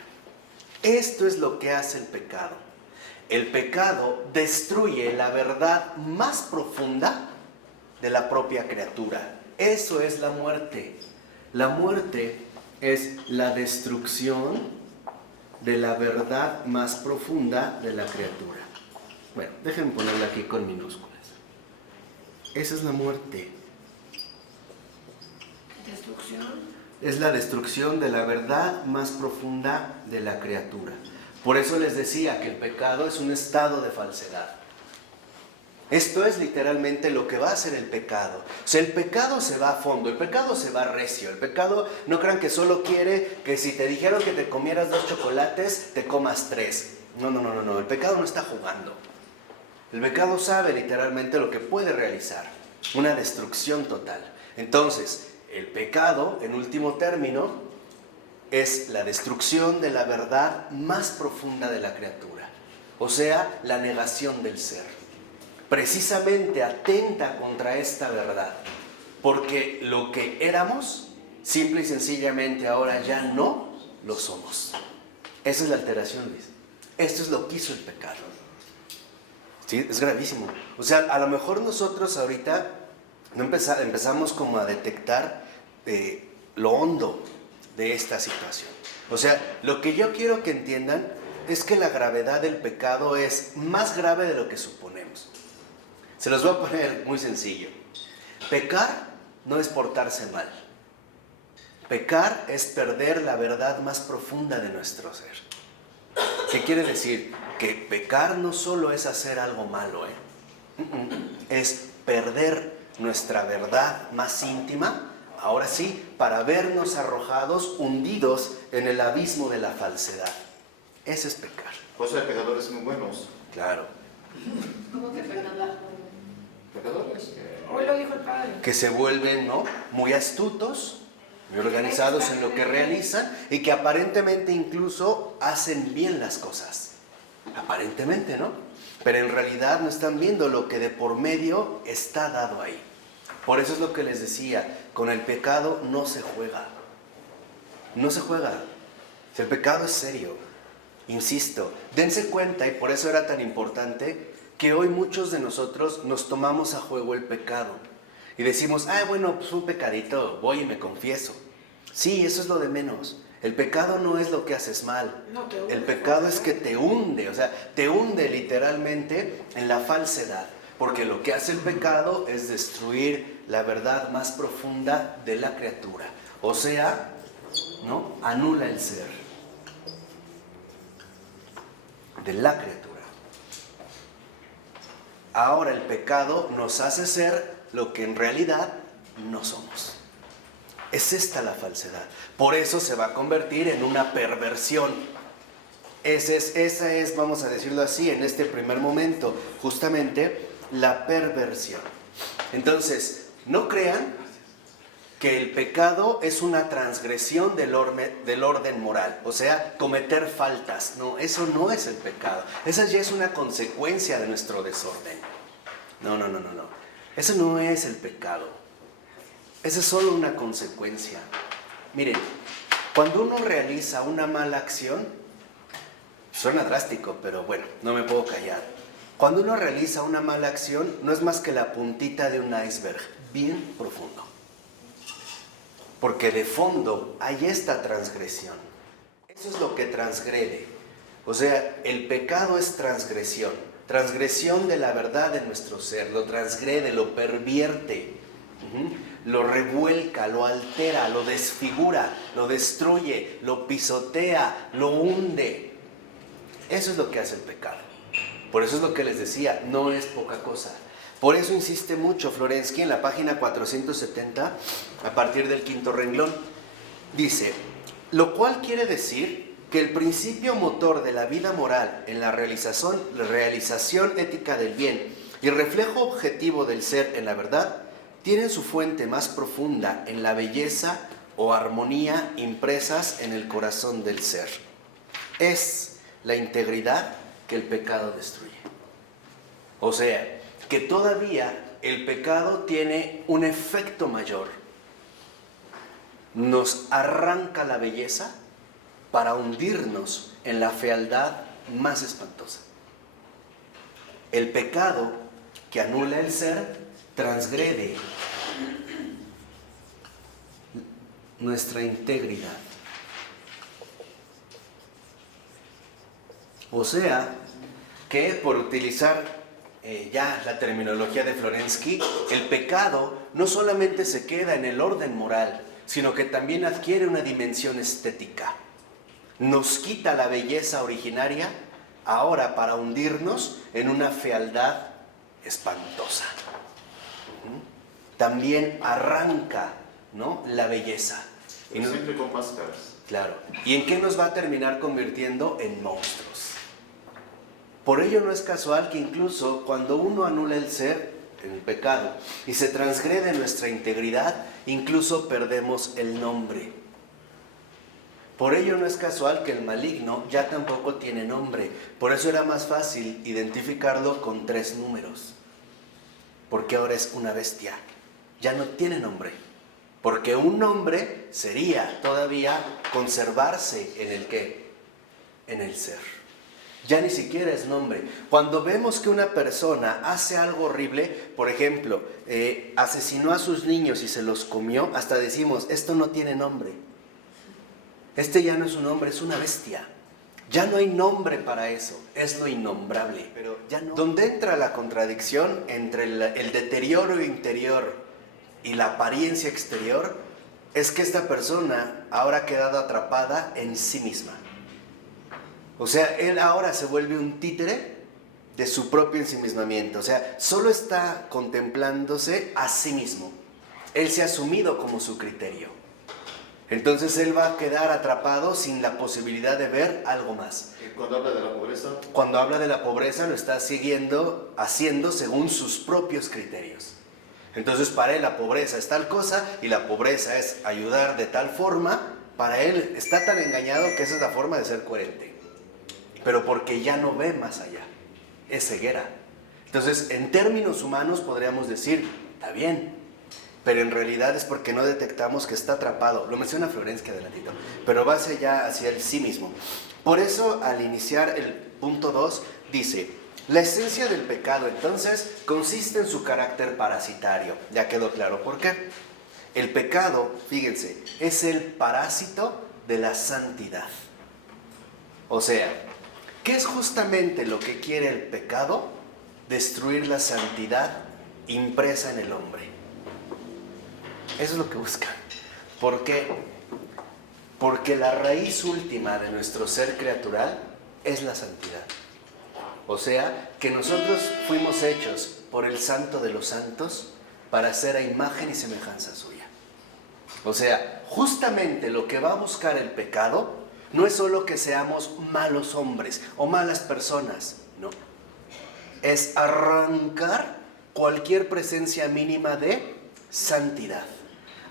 Esto es lo que hace el pecado. El pecado destruye la verdad más profunda de la propia criatura. Eso es la muerte. La muerte es la destrucción de la verdad más profunda de la criatura. Bueno, déjenme ponerla aquí con minúsculas. Esa es la muerte. Destrucción. Es la destrucción de la verdad más profunda de la criatura. Por eso les decía que el pecado es un estado de falsedad. Esto es literalmente lo que va a hacer el pecado. O sea, el pecado se va a fondo, el pecado se va recio. El pecado, no crean que solo quiere que si te dijeron que te comieras 2 chocolates, te comas 3. No. El pecado no está jugando. El pecado sabe literalmente lo que puede realizar. Una destrucción total. Entonces, el pecado, en último término, es la destrucción de la verdad más profunda de la criatura. O sea, la negación del ser. Precisamente atenta contra esta verdad. Porque lo que éramos, simple y sencillamente ahora ya no lo somos. Esa es la alteración, Luis. Esto es lo que hizo el pecado. Sí, es gravísimo. O sea, a lo mejor nosotros ahorita no empezamos como a detectar lo hondo de esta situación. O sea, lo que yo quiero que entiendan es que la gravedad del pecado es más grave de lo que suponemos. Se los voy a poner muy sencillo. Pecar no es portarse mal. Pecar es perder la verdad más profunda de nuestro ser. ¿Qué quiere decir? Que pecar no solo es hacer algo malo, es perder nuestra verdad más íntima, ahora sí, para vernos arrojados, hundidos en el abismo de la falsedad. Ese es pecar. O sea, pecadores muy buenos. Claro. ¿Cómo que pecador? Pecadores que... Hoy lo dijo el padre. Que se vuelven, ¿no?, muy astutos, muy organizados en lo que realizan y que aparentemente incluso hacen bien las cosas. Aparentemente, ¿no? Pero en realidad no están viendo lo que de por medio está dado ahí. Por eso es lo que les decía, con el pecado no se juega. No se juega. El pecado es serio. Insisto, dense cuenta, y por eso era tan importante, que hoy muchos de nosotros nos tomamos a juego el pecado. Y decimos, bueno, pues un pecadito, voy y me confieso. Sí, eso es lo de menos. El pecado no es lo que haces mal. No te hunde. El pecado es que te hunde, o sea, te hunde literalmente en la falsedad. Porque lo que hace el pecado es destruir la verdad más profunda de la criatura. O sea, ¿no?, anula el ser de la criatura. Ahora el pecado nos hace ser lo que en realidad no somos. Es esta la falsedad. Por eso se va a convertir en una perversión. Esa es, vamos a decirlo así, en este primer momento, justamente la perversión. Entonces, no crean que el pecado es una transgresión del orden moral, o sea, cometer faltas. No, eso no es el pecado. Esa ya es una consecuencia de nuestro desorden. No. Eso no es el pecado. Esa es solo una consecuencia. Miren, cuando uno realiza una mala acción, suena drástico, pero bueno, no me puedo callar. Cuando uno realiza una mala acción, no es más que la puntita de un iceberg, bien profundo. Porque de fondo hay esta transgresión. Eso es lo que transgrede. O sea, el pecado es transgresión. Transgresión de la verdad de nuestro ser. Lo transgrede, lo pervierte. Lo revuelca, lo altera, lo desfigura, lo destruye, lo pisotea, lo hunde. Eso es lo que hace el pecado. Por eso es lo que les decía, no es poca cosa. Por eso insiste mucho Florensky en la página 470, a partir del quinto renglón. Dice, lo cual quiere decir que el principio motor de la vida moral en la realización ética del bien y reflejo objetivo del ser en la verdad, tienen su fuente más profunda en la belleza o armonía impresas en el corazón del ser. Es la integridad que el pecado destruye. O sea, que todavía el pecado tiene un efecto mayor. Nos arranca la belleza para hundirnos en la fealdad más espantosa. El pecado que anula el ser transgrede nuestra integridad. O sea, que por utilizar ya la terminología de Florensky, el pecado no solamente se queda en el orden moral, sino que también adquiere una dimensión estética. Nos quita la belleza originaria ahora para hundirnos en una fealdad espantosa. También arranca, ¿no?, la belleza. Pero siempre con máscaras. Claro. ¿Y en qué nos va a terminar convirtiendo? En monstruos. Por ello no es casual que incluso cuando uno anula el ser, el pecado, y se transgrede nuestra integridad, incluso perdemos el nombre. Por ello no es casual que el maligno ya tampoco tiene nombre. Por eso era más fácil identificarlo con 3 números. Porque ahora es una bestia. Ya no tiene nombre. Porque un nombre sería todavía conservarse en el ¿qué? En el ser. Ya ni siquiera es nombre. Cuando vemos que una persona hace algo horrible, por ejemplo, asesinó a sus niños y se los comió, hasta decimos, esto no tiene nombre. Este ya no es un hombre, es una bestia. Ya no hay nombre para eso, es lo innombrable. Pero ya no. ¿Dónde entra la contradicción entre el deterioro interior y la apariencia exterior? Es que esta persona ahora ha quedado atrapada en sí misma. O sea, él ahora se vuelve un títere de su propio ensimismamiento. O sea, solo está contemplándose a sí mismo. Él se ha asumido como su criterio. Entonces él va a quedar atrapado sin la posibilidad de ver algo más. ¿Y cuando habla de la pobreza? Cuando habla de la pobreza lo está haciendo según sus propios criterios. Entonces para él la pobreza es tal cosa y la pobreza es ayudar de tal forma. Para él está tan engañado que esa es la forma de ser coherente. Pero porque ya no ve más allá, es ceguera. Entonces, en términos humanos podríamos decir, está bien, pero en realidad es porque no detectamos que está atrapado. Lo menciona Florensky adelantito, pero va hacia el sí mismo. Por eso, al iniciar el punto 2, dice, la esencia del pecado, entonces, consiste en su carácter parasitario. Ya quedó claro por qué. El pecado, fíjense, es el parásito de la santidad. O sea, ¿qué es justamente lo que quiere el pecado? Destruir la santidad impresa en el hombre. Eso es lo que busca. ¿Por qué? Porque la raíz última de nuestro ser criatural es la santidad. O sea, que nosotros fuimos hechos por el Santo de los Santos para ser a imagen y semejanza suya. O sea, justamente lo que va a buscar el pecado no es solo que seamos malos hombres o malas personas, no. Es arrancar cualquier presencia mínima de santidad.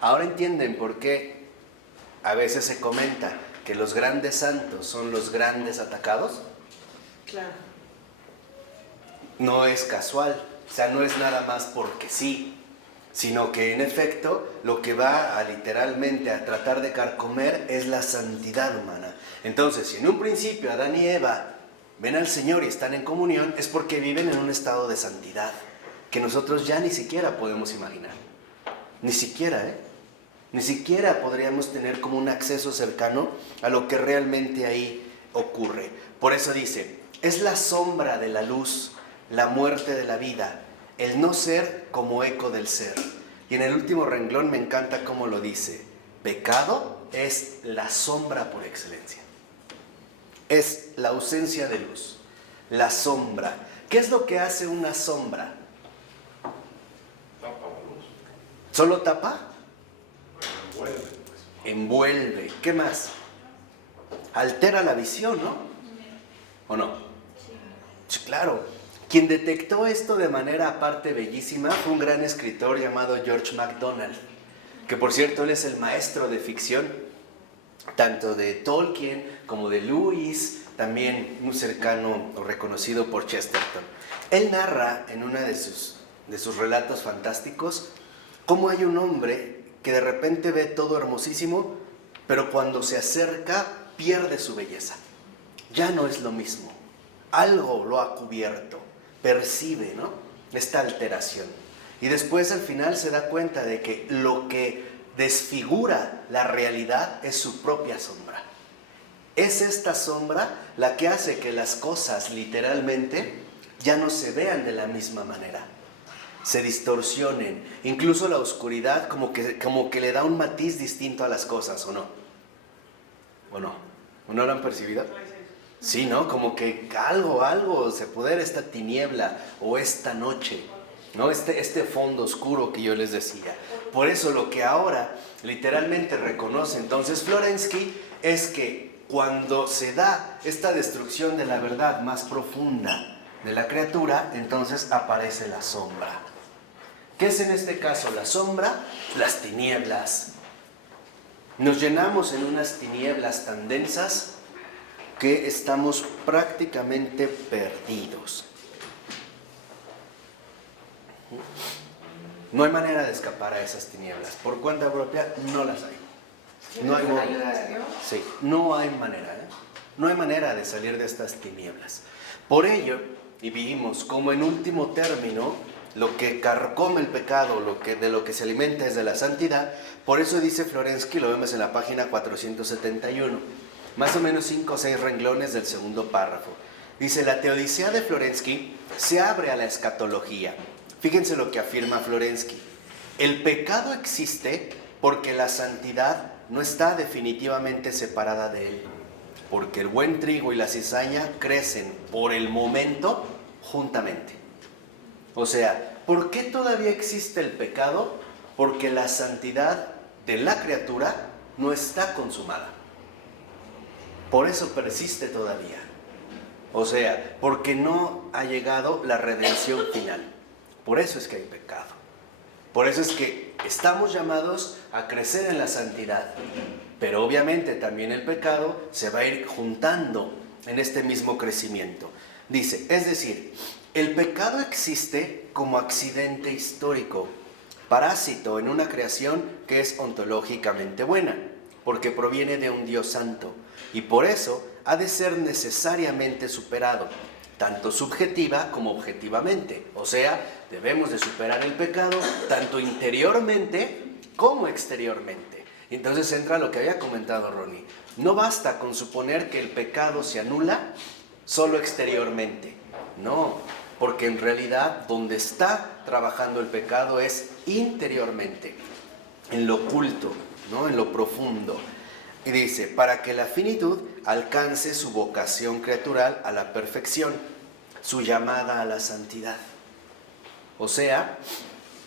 Ahora entienden por qué a veces se comenta que los grandes santos son los grandes atacados. Claro. No es casual, o sea, no es nada más porque sí, sino que en efecto lo que va a literalmente a tratar de carcomer es la santidad humana. Entonces, si en un principio Adán y Eva ven al Señor y están en comunión, es porque viven en un estado de santidad que nosotros ya ni siquiera podemos imaginar. Ni siquiera, Ni siquiera podríamos tener como un acceso cercano a lo que realmente ahí ocurre. Por eso dice, es la sombra de la luz, la muerte de la vida, el no ser como eco del ser. Y en el último renglón me encanta cómo lo dice, pecado es la sombra por excelencia. Es la ausencia de luz, la sombra. ¿Qué es lo que hace una sombra? Tapa la luz. ¿Solo tapa? Envuelve. Envuelve. ¿Qué más? Altera la visión, ¿no? ¿O no? Sí, claro. Quien detectó esto de manera aparte bellísima fue un gran escritor llamado George MacDonald, que por cierto él es el maestro de ficción, tanto de Tolkien como de Lewis, también muy cercano o reconocido por Chesterton. Él narra en uno de sus relatos fantásticos cómo hay un hombre que de repente ve todo hermosísimo, pero cuando se acerca pierde su belleza. Ya no es lo mismo. Algo lo ha cubierto, percibe, ¿no?, esta alteración. Y después al final se da cuenta de que lo que desfigura la realidad es su propia sombra. Es esta sombra la que hace que las cosas literalmente ya no se vean de la misma manera, se distorsionen. Incluso la oscuridad como que le da un matiz distinto a las cosas, ¿o no? ¿O no? ¿O no lo han percibido? Sí, ¿no? Como que algo se pudera esta tiniebla o esta noche, ¿no? Este fondo oscuro que yo les decía. Por eso lo que ahora literalmente reconoce entonces Florensky es que cuando se da esta destrucción de la verdad más profunda de la criatura, entonces aparece la sombra. ¿Qué es en este caso la sombra? Las tinieblas. Nos llenamos en unas tinieblas tan densas que estamos prácticamente perdidos. No hay manera de escapar a esas tinieblas. Por cuenta propia no las hay. No hay ¿Con ayuda de Dios? Sí, no hay manera, No hay manera de salir de estas tinieblas. Por ello, y vimos como en último término, lo que carcome el pecado, de lo que se alimenta es de la santidad. Por eso dice Florensky, lo vemos en la página 471, más o menos 5 o 6 renglones del segundo párrafo. Dice, la teodicea de Florensky se abre a la escatología. Fíjense lo que afirma Florensky. El pecado existe porque la santidad no está definitivamente separada de él, porque el buen trigo y la cizaña crecen por el momento juntamente. O sea, ¿por qué todavía existe el pecado? Porque la santidad de la criatura no está consumada. Por eso persiste todavía. O sea, porque no ha llegado la redención final. Por eso es que hay pecado. Por eso es que estamos llamados a crecer en la santidad. Pero obviamente también el pecado se va a ir juntando en este mismo crecimiento. Dice, es decir, el pecado existe como accidente histórico, parásito en una creación que es ontológicamente buena, porque proviene de un Dios santo, y por eso ha de ser necesariamente superado, tanto subjetiva como objetivamente. O sea, debemos de superar el pecado tanto interiormente como exteriormente. Entonces entra lo que había comentado Ronnie. No basta con suponer que el pecado se anula solo exteriormente. No, porque en realidad donde está trabajando el pecado es interiormente, en lo oculto, ¿no?, en lo profundo. Y dice, para que la finitud alcance su vocación criatural a la perfección, su llamada a la santidad. O sea,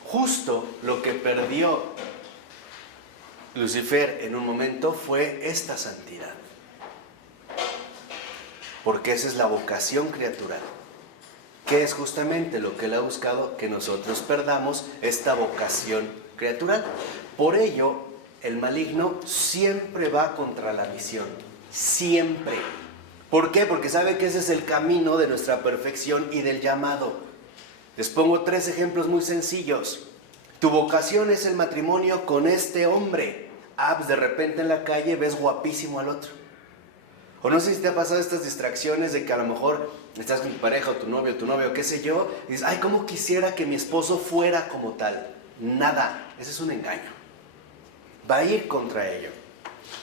justo lo que perdió Lucifer en un momento fue esta santidad. Porque esa es la vocación criatural. ¿Qué es justamente lo que él ha buscado? Que nosotros perdamos esta vocación criatural. Por ello, el maligno siempre va contra la misión. Siempre. ¿Por qué? Porque sabe que ese es el camino de nuestra perfección y del llamado. Les pongo 3 ejemplos muy sencillos. Tu vocación es el matrimonio con este hombre. Pues de repente en la calle ves guapísimo al otro. O no sé si te ha pasado estas distracciones de que a lo mejor estás con tu pareja o tu novio, qué sé yo, y dices, ay, cómo quisiera que mi esposo fuera como tal. Nada, ese es un engaño. Va a ir contra ello.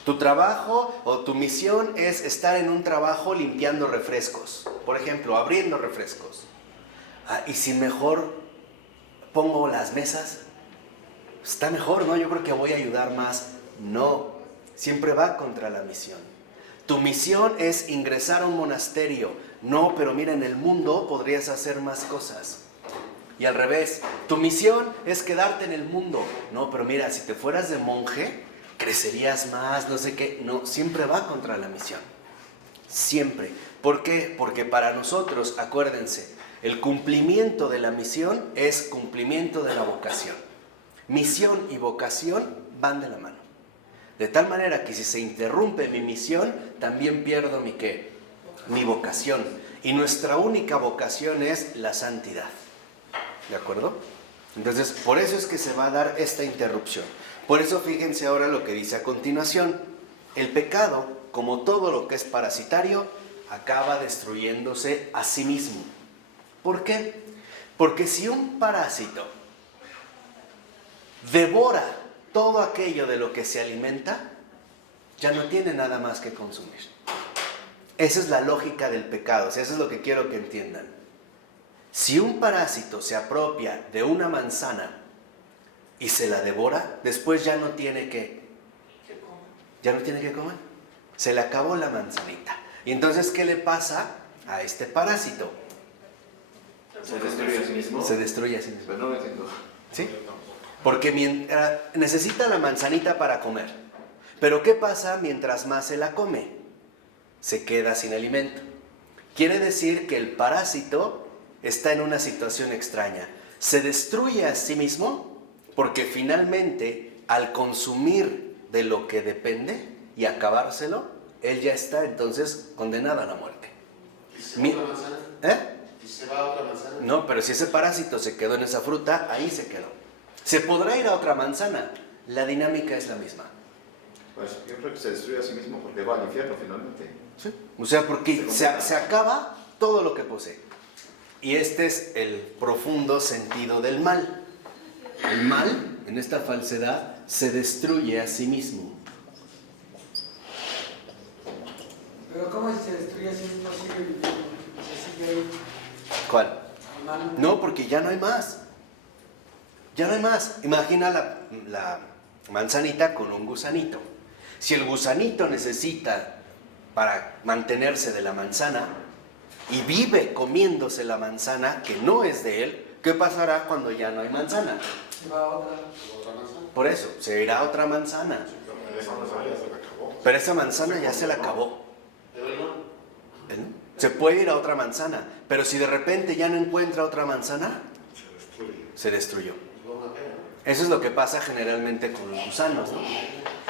Tu trabajo o tu misión es estar en un trabajo limpiando refrescos. Por ejemplo, abriendo refrescos. Y si mejor pongo las mesas, está mejor, ¿no? Yo creo que voy a ayudar más. No, siempre va contra la misión. Tu misión es ingresar a un monasterio. No, pero mira, en el mundo podrías hacer más cosas. Y al revés, tu misión es quedarte en el mundo. No, pero mira, si te fueras de monje, crecerías más, no sé qué. No, siempre va contra la misión. Siempre. ¿Por qué? Porque para nosotros, acuérdense, el cumplimiento de la misión es cumplimiento de la vocación. Misión y vocación van de la mano. De tal manera que si se interrumpe mi misión, también pierdo mi ¿qué? Mi vocación. Y nuestra única vocación es la santidad. ¿De acuerdo? Entonces, por eso es que se va a dar esta interrupción. Por eso fíjense ahora lo que dice a continuación. El pecado, como todo lo que es parasitario, acaba destruyéndose a sí mismo. ¿Por qué? Porque si un parásito devora todo aquello de lo que se alimenta, ya no tiene nada más que consumir. Esa es la lógica del pecado, o sea, eso es lo que quiero que entiendan. Si un parásito se apropia de una manzana y se la devora, después ya no tiene que comer. Se le acabó la manzanita. Y entonces, ¿qué le pasa a este parásito? ¿Se destruye a sí mismo? Se destruye a sí mismo. Pero no lo entiendo. ¿Sí? Porque necesita la manzanita para comer. Pero ¿qué pasa mientras más se la come? Se queda sin alimento. Quiere decir que el parásito está en una situación extraña. Se destruye a sí mismo porque finalmente al consumir de lo que depende y acabárselo, él ya está entonces condenado a la muerte. ¿Y se va a otra manzana? ¿Y se va a otra manzana? No, pero si ese parásito se quedó en esa fruta, ahí se quedó. Se podrá ir a otra manzana. La dinámica es la misma. Pues yo creo que se destruye a sí mismo porque va al infierno finalmente. ¿Sí? O sea, porque se acaba todo lo que posee. Y este es el profundo sentido del mal. El mal, en esta falsedad, se destruye a sí mismo. Pero ¿cómo si se destruye así mismo sigue viviendo? Se sigue ahí. ¿Cuál? Mal. No, porque ya no hay más. Ya no hay más. Imagina la manzanita con un gusanito. Si el gusanito necesita para mantenerse de la manzana y vive comiéndose la manzana que no es de él, ¿qué pasará cuando ya no hay manzana? Se va a otra. ¿Otra manzana? Por eso, se irá a otra manzana. Pero esa manzana ya se la acabó. Pero esa manzana ya se la acabó. Pero no. Se puede ir a otra manzana, pero si de repente ya no encuentra otra manzana, Se destruye. se destruyó. Es una pena. Eso es lo que pasa generalmente con los gusanos, ¿no?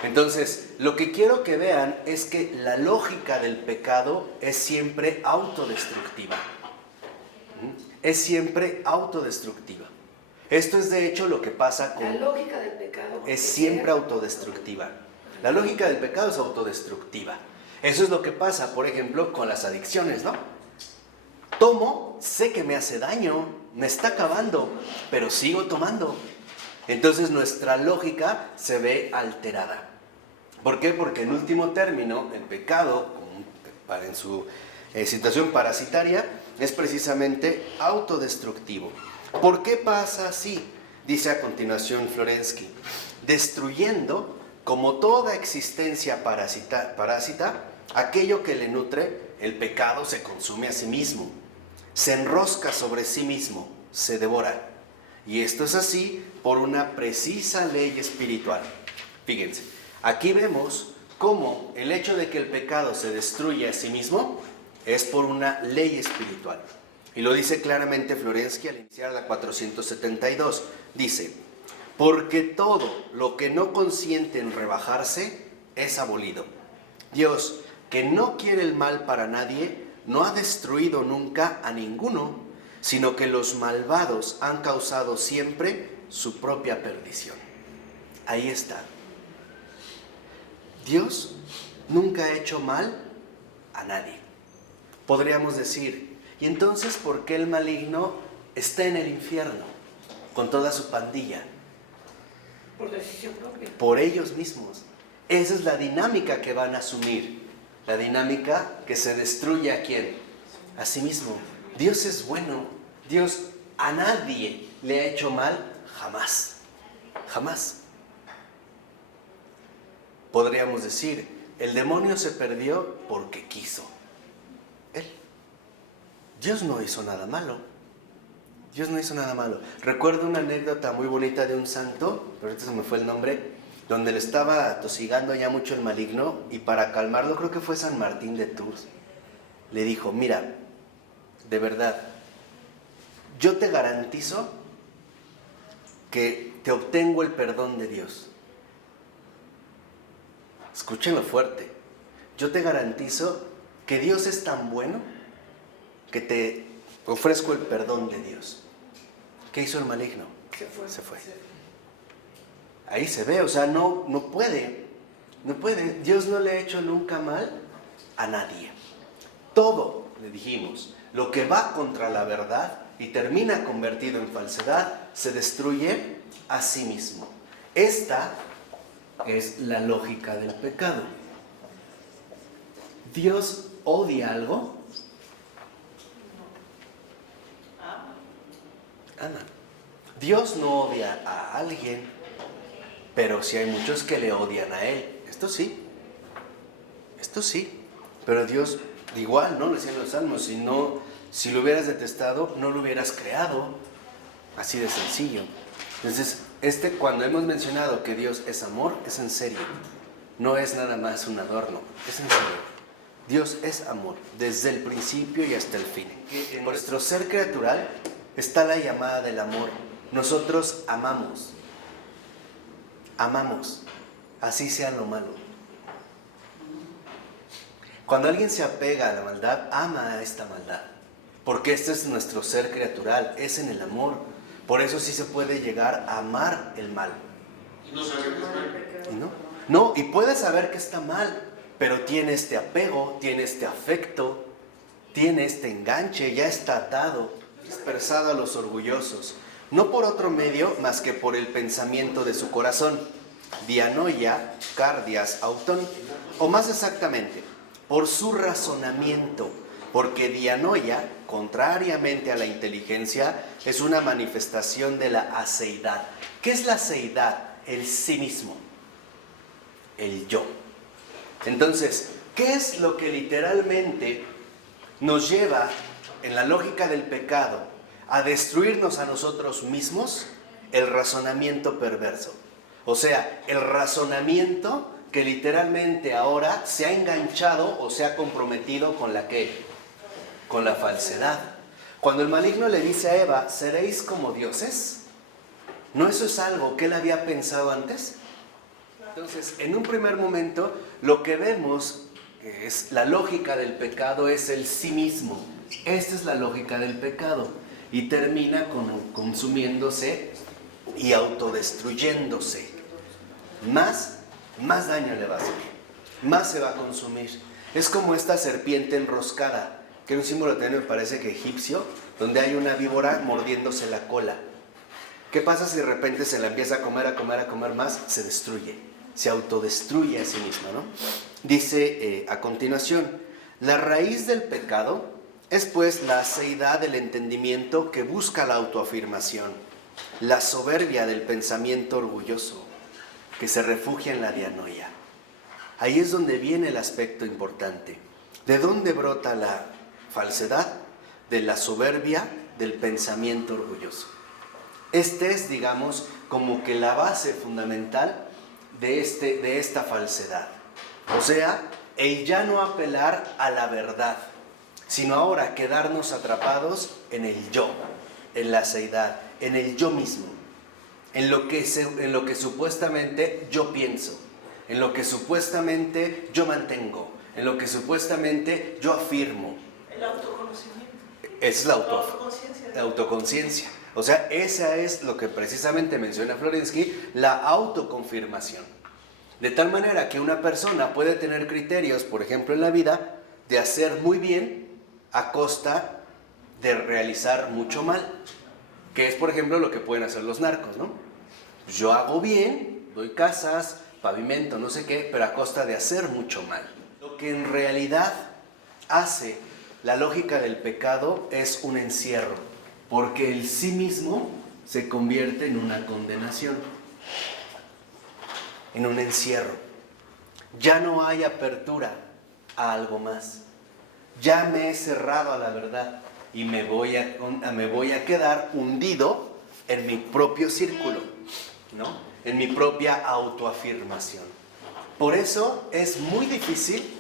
Entonces, lo que quiero que vean es que la lógica del pecado es siempre autodestructiva. Es siempre autodestructiva. Esto es de hecho lo que pasa La con... lógica del pecado. Es siempre autodestructiva. La lógica del pecado es autodestructiva. Eso es lo que pasa, por ejemplo, con las adicciones, ¿no? Tomo, sé que me hace daño, me está acabando, pero sigo tomando. Entonces nuestra lógica se ve alterada. ¿Por qué? Porque en último término, el pecado, en su situación parasitaria, es precisamente autodestructivo. ¿Por qué pasa así? Dice a continuación Florensky, destruyendo, como toda existencia parásita, aquello que le nutre, el pecado se consume a sí mismo, se enrosca sobre sí mismo, se devora. Y esto es así por una precisa ley espiritual. Fíjense, aquí vemos cómo el hecho de que el pecado se destruye a sí mismo es por una ley espiritual. Y lo dice claramente Florensky al iniciar la 472. Dice, porque todo lo que no consiente en rebajarse es abolido. Dios, que no quiere el mal para nadie, no ha destruido nunca a ninguno, sino que los malvados han causado siempre su propia perdición. Ahí está. Dios nunca ha hecho mal a nadie. Podríamos decir, ¿y entonces por qué el maligno está en el infierno con toda su pandilla? Por decisión propia. Por ellos mismos. Esa es la dinámica que van a asumir. La dinámica que se destruye ¿a quién? A sí mismo. Dios es bueno. Dios a nadie le ha hecho mal jamás. Jamás. Podríamos decir, el demonio se perdió porque quiso. Él. Dios no hizo nada malo. Dios no hizo nada malo. Recuerdo una anécdota muy bonita de un santo, pero ahorita se me fue el nombre, donde le estaba atosigando ya mucho el maligno y para calmarlo, creo que fue San Martín de Tours, le dijo, mira, de verdad, yo te garantizo que te obtengo el perdón de Dios. Escúchenlo fuerte. Yo te garantizo que Dios es tan bueno que te ofrezco el perdón de Dios. ¿Qué hizo el maligno? Se fue. Ahí se ve, o sea, no puede. No puede. Dios no le ha hecho nunca mal a nadie. Todo, le dijimos, lo que va contra la verdad y termina convertido en falsedad, se destruye a sí mismo. Esta es la lógica del pecado. ¿Dios odia algo? Ama. Dios no odia a alguien, pero sí hay muchos que le odian a Él. Esto sí. Pero Dios, igual, ¿no? Lo decían los salmos, si lo hubieras detestado, no lo hubieras creado. Así de sencillo. Entonces, cuando hemos mencionado que Dios es amor, es en serio. No es nada más un adorno, es en serio. Dios es amor, desde el principio y hasta el fin. En nuestro ser criatural está la llamada del amor. Nosotros amamos. Amamos, así sea lo malo. Cuando alguien se apega a la maldad, ama a esta maldad. Porque este es nuestro ser criatural, es en el amor. Por eso sí se puede llegar a amar el mal. Y no sabe que es mal. No, y puede saber que está mal, pero tiene este apego, tiene este afecto, tiene este enganche, ya está atado, dispersado a los orgullosos. No por otro medio más que por el pensamiento de su corazón. Dianoia, cardias, autón, o más exactamente, por su razonamiento. Porque dianoia, contrariamente a la inteligencia, es una manifestación de la aceidad. ¿Qué es la aceidad? El sí mismo, el yo. Entonces, ¿qué es lo que literalmente nos lleva, en la lógica del pecado, a destruirnos a nosotros mismos? El razonamiento perverso. O sea, el razonamiento que literalmente ahora se ha enganchado o se ha comprometido con la ¿qué? Con la falsedad. Cuando el maligno le dice a Eva, ¿seréis como dioses? ¿No eso es algo que él había pensado antes? Entonces, en un primer momento, lo que vemos, que es la lógica del pecado, es el sí mismo. Esta es la lógica del pecado. Y termina consumiéndose y autodestruyéndose. Más daño le va a hacer. Más se va a consumir. Es como esta serpiente enroscada, que es un símbolo también me parece que egipcio, donde hay una víbora mordiéndose la cola. ¿Qué pasa si de repente se la empieza a comer más? Se destruye, se autodestruye a sí misma, ¿no? Dice a continuación, la raíz del pecado es pues la aceidad del entendimiento que busca la autoafirmación, la soberbia del pensamiento orgulloso, que se refugia en la dianoia. Ahí es donde viene el aspecto importante. ¿De dónde brota la falsedad? De la soberbia del pensamiento orgulloso. Este es, digamos, como que la base fundamental de esta falsedad. O sea, el ya no apelar a la verdad, sino ahora quedarnos atrapados en el yo, en la seidad, en el yo mismo, en lo que supuestamente yo pienso, en lo que supuestamente yo mantengo, en lo que supuestamente yo afirmo. El autoconocimiento. Es la autoconciencia. autoconciencia. O sea, esa es lo que precisamente menciona Florensky, la autoconfirmación. De tal manera que una persona puede tener criterios, por ejemplo, en la vida, de hacer muy bien a costa de realizar mucho mal. Que es, por ejemplo, lo que pueden hacer los narcos, ¿no? Yo hago bien, doy casas, pavimento, no sé qué, pero a costa de hacer mucho mal. Lo que en realidad hace la lógica del pecado es un encierro, porque el sí mismo se convierte en una condenación, en un encierro. Ya no hay apertura a algo más. Ya me he cerrado a la verdad y me voy a quedar hundido en mi propio círculo, ¿no? En mi propia autoafirmación. Por eso es muy difícil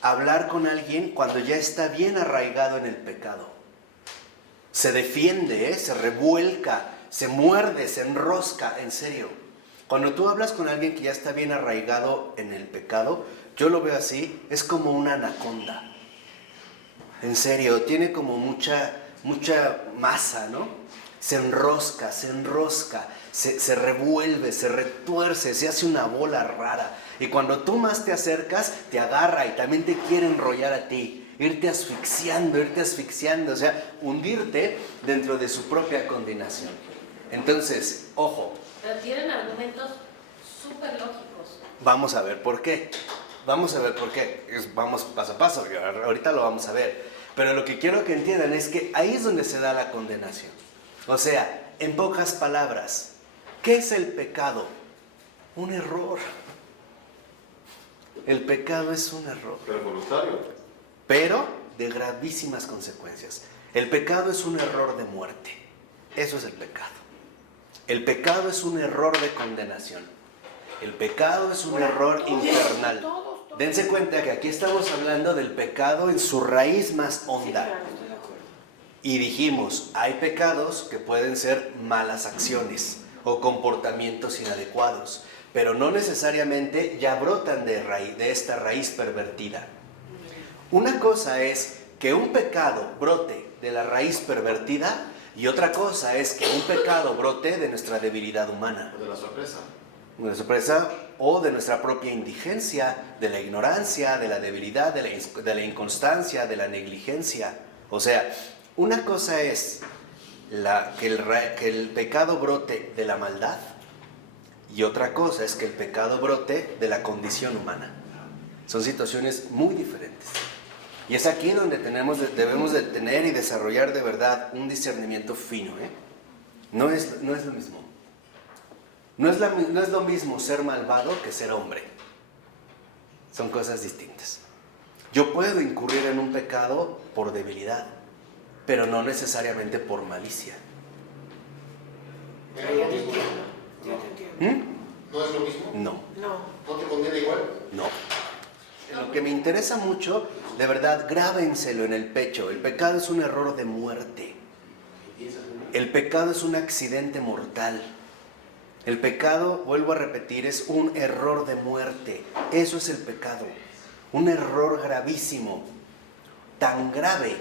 hablar con alguien cuando ya está bien arraigado en el pecado. Se defiende, se revuelca, se muerde, se enrosca, en serio. Cuando tú hablas con alguien que ya está bien arraigado en el pecado, yo lo veo así, es como una anaconda. En serio, tiene como mucha masa, ¿no? Se enrosca, se revuelve, se retuerce, se hace una bola rara. Y cuando tú más te acercas, te agarra y también te quiere enrollar a ti. Irte asfixiando, o sea, hundirte dentro de su propia condenación. Entonces, ojo. Pero tienen argumentos súper lógicos. Vamos a ver por qué. Vamos paso a paso, ahorita lo vamos a ver. Pero lo que quiero que entiendan es que ahí es donde se da la condenación. O sea, en pocas palabras, ¿qué es el pecado? Un error. El pecado es un error. Pero voluntario. Pero de gravísimas consecuencias. El pecado es un error de muerte. Eso es el pecado. El pecado es un error de condenación. El pecado es un error infernal. Dense cuenta que aquí estamos hablando del pecado en su raíz más honda. Sí, claro, estoy de acuerdo. Y dijimos, hay pecados que pueden ser malas acciones o comportamientos inadecuados, pero no necesariamente ya brotan de esta raíz pervertida. Una cosa es que un pecado brote de la raíz pervertida y otra cosa es que un pecado brote de nuestra debilidad humana. O de la sorpresa. De la sorpresa o de nuestra propia indigencia, de la ignorancia, de la debilidad, de la inconstancia, de la negligencia. O sea, una cosa es que el pecado brote de la maldad y otra cosa es que el pecado brote de la condición humana. Son situaciones muy diferentes. Y es aquí donde debemos de tener y desarrollar de verdad un discernimiento fino, ¿eh? No es lo mismo. No es lo mismo ser malvado que ser hombre. Son cosas distintas. Yo puedo incurrir en un pecado por debilidad, pero no necesariamente por malicia. Ya te entiendo. Ya te entiendo. ¿No es lo mismo? No. No. ¿No te condena igual? No. Lo que me interesa mucho, de verdad, grábenselo en el pecho. El pecado es un error de muerte. El pecado es un accidente mortal. El pecado, vuelvo a repetir, es un error de muerte. Eso es el pecado. Un error gravísimo. Tan grave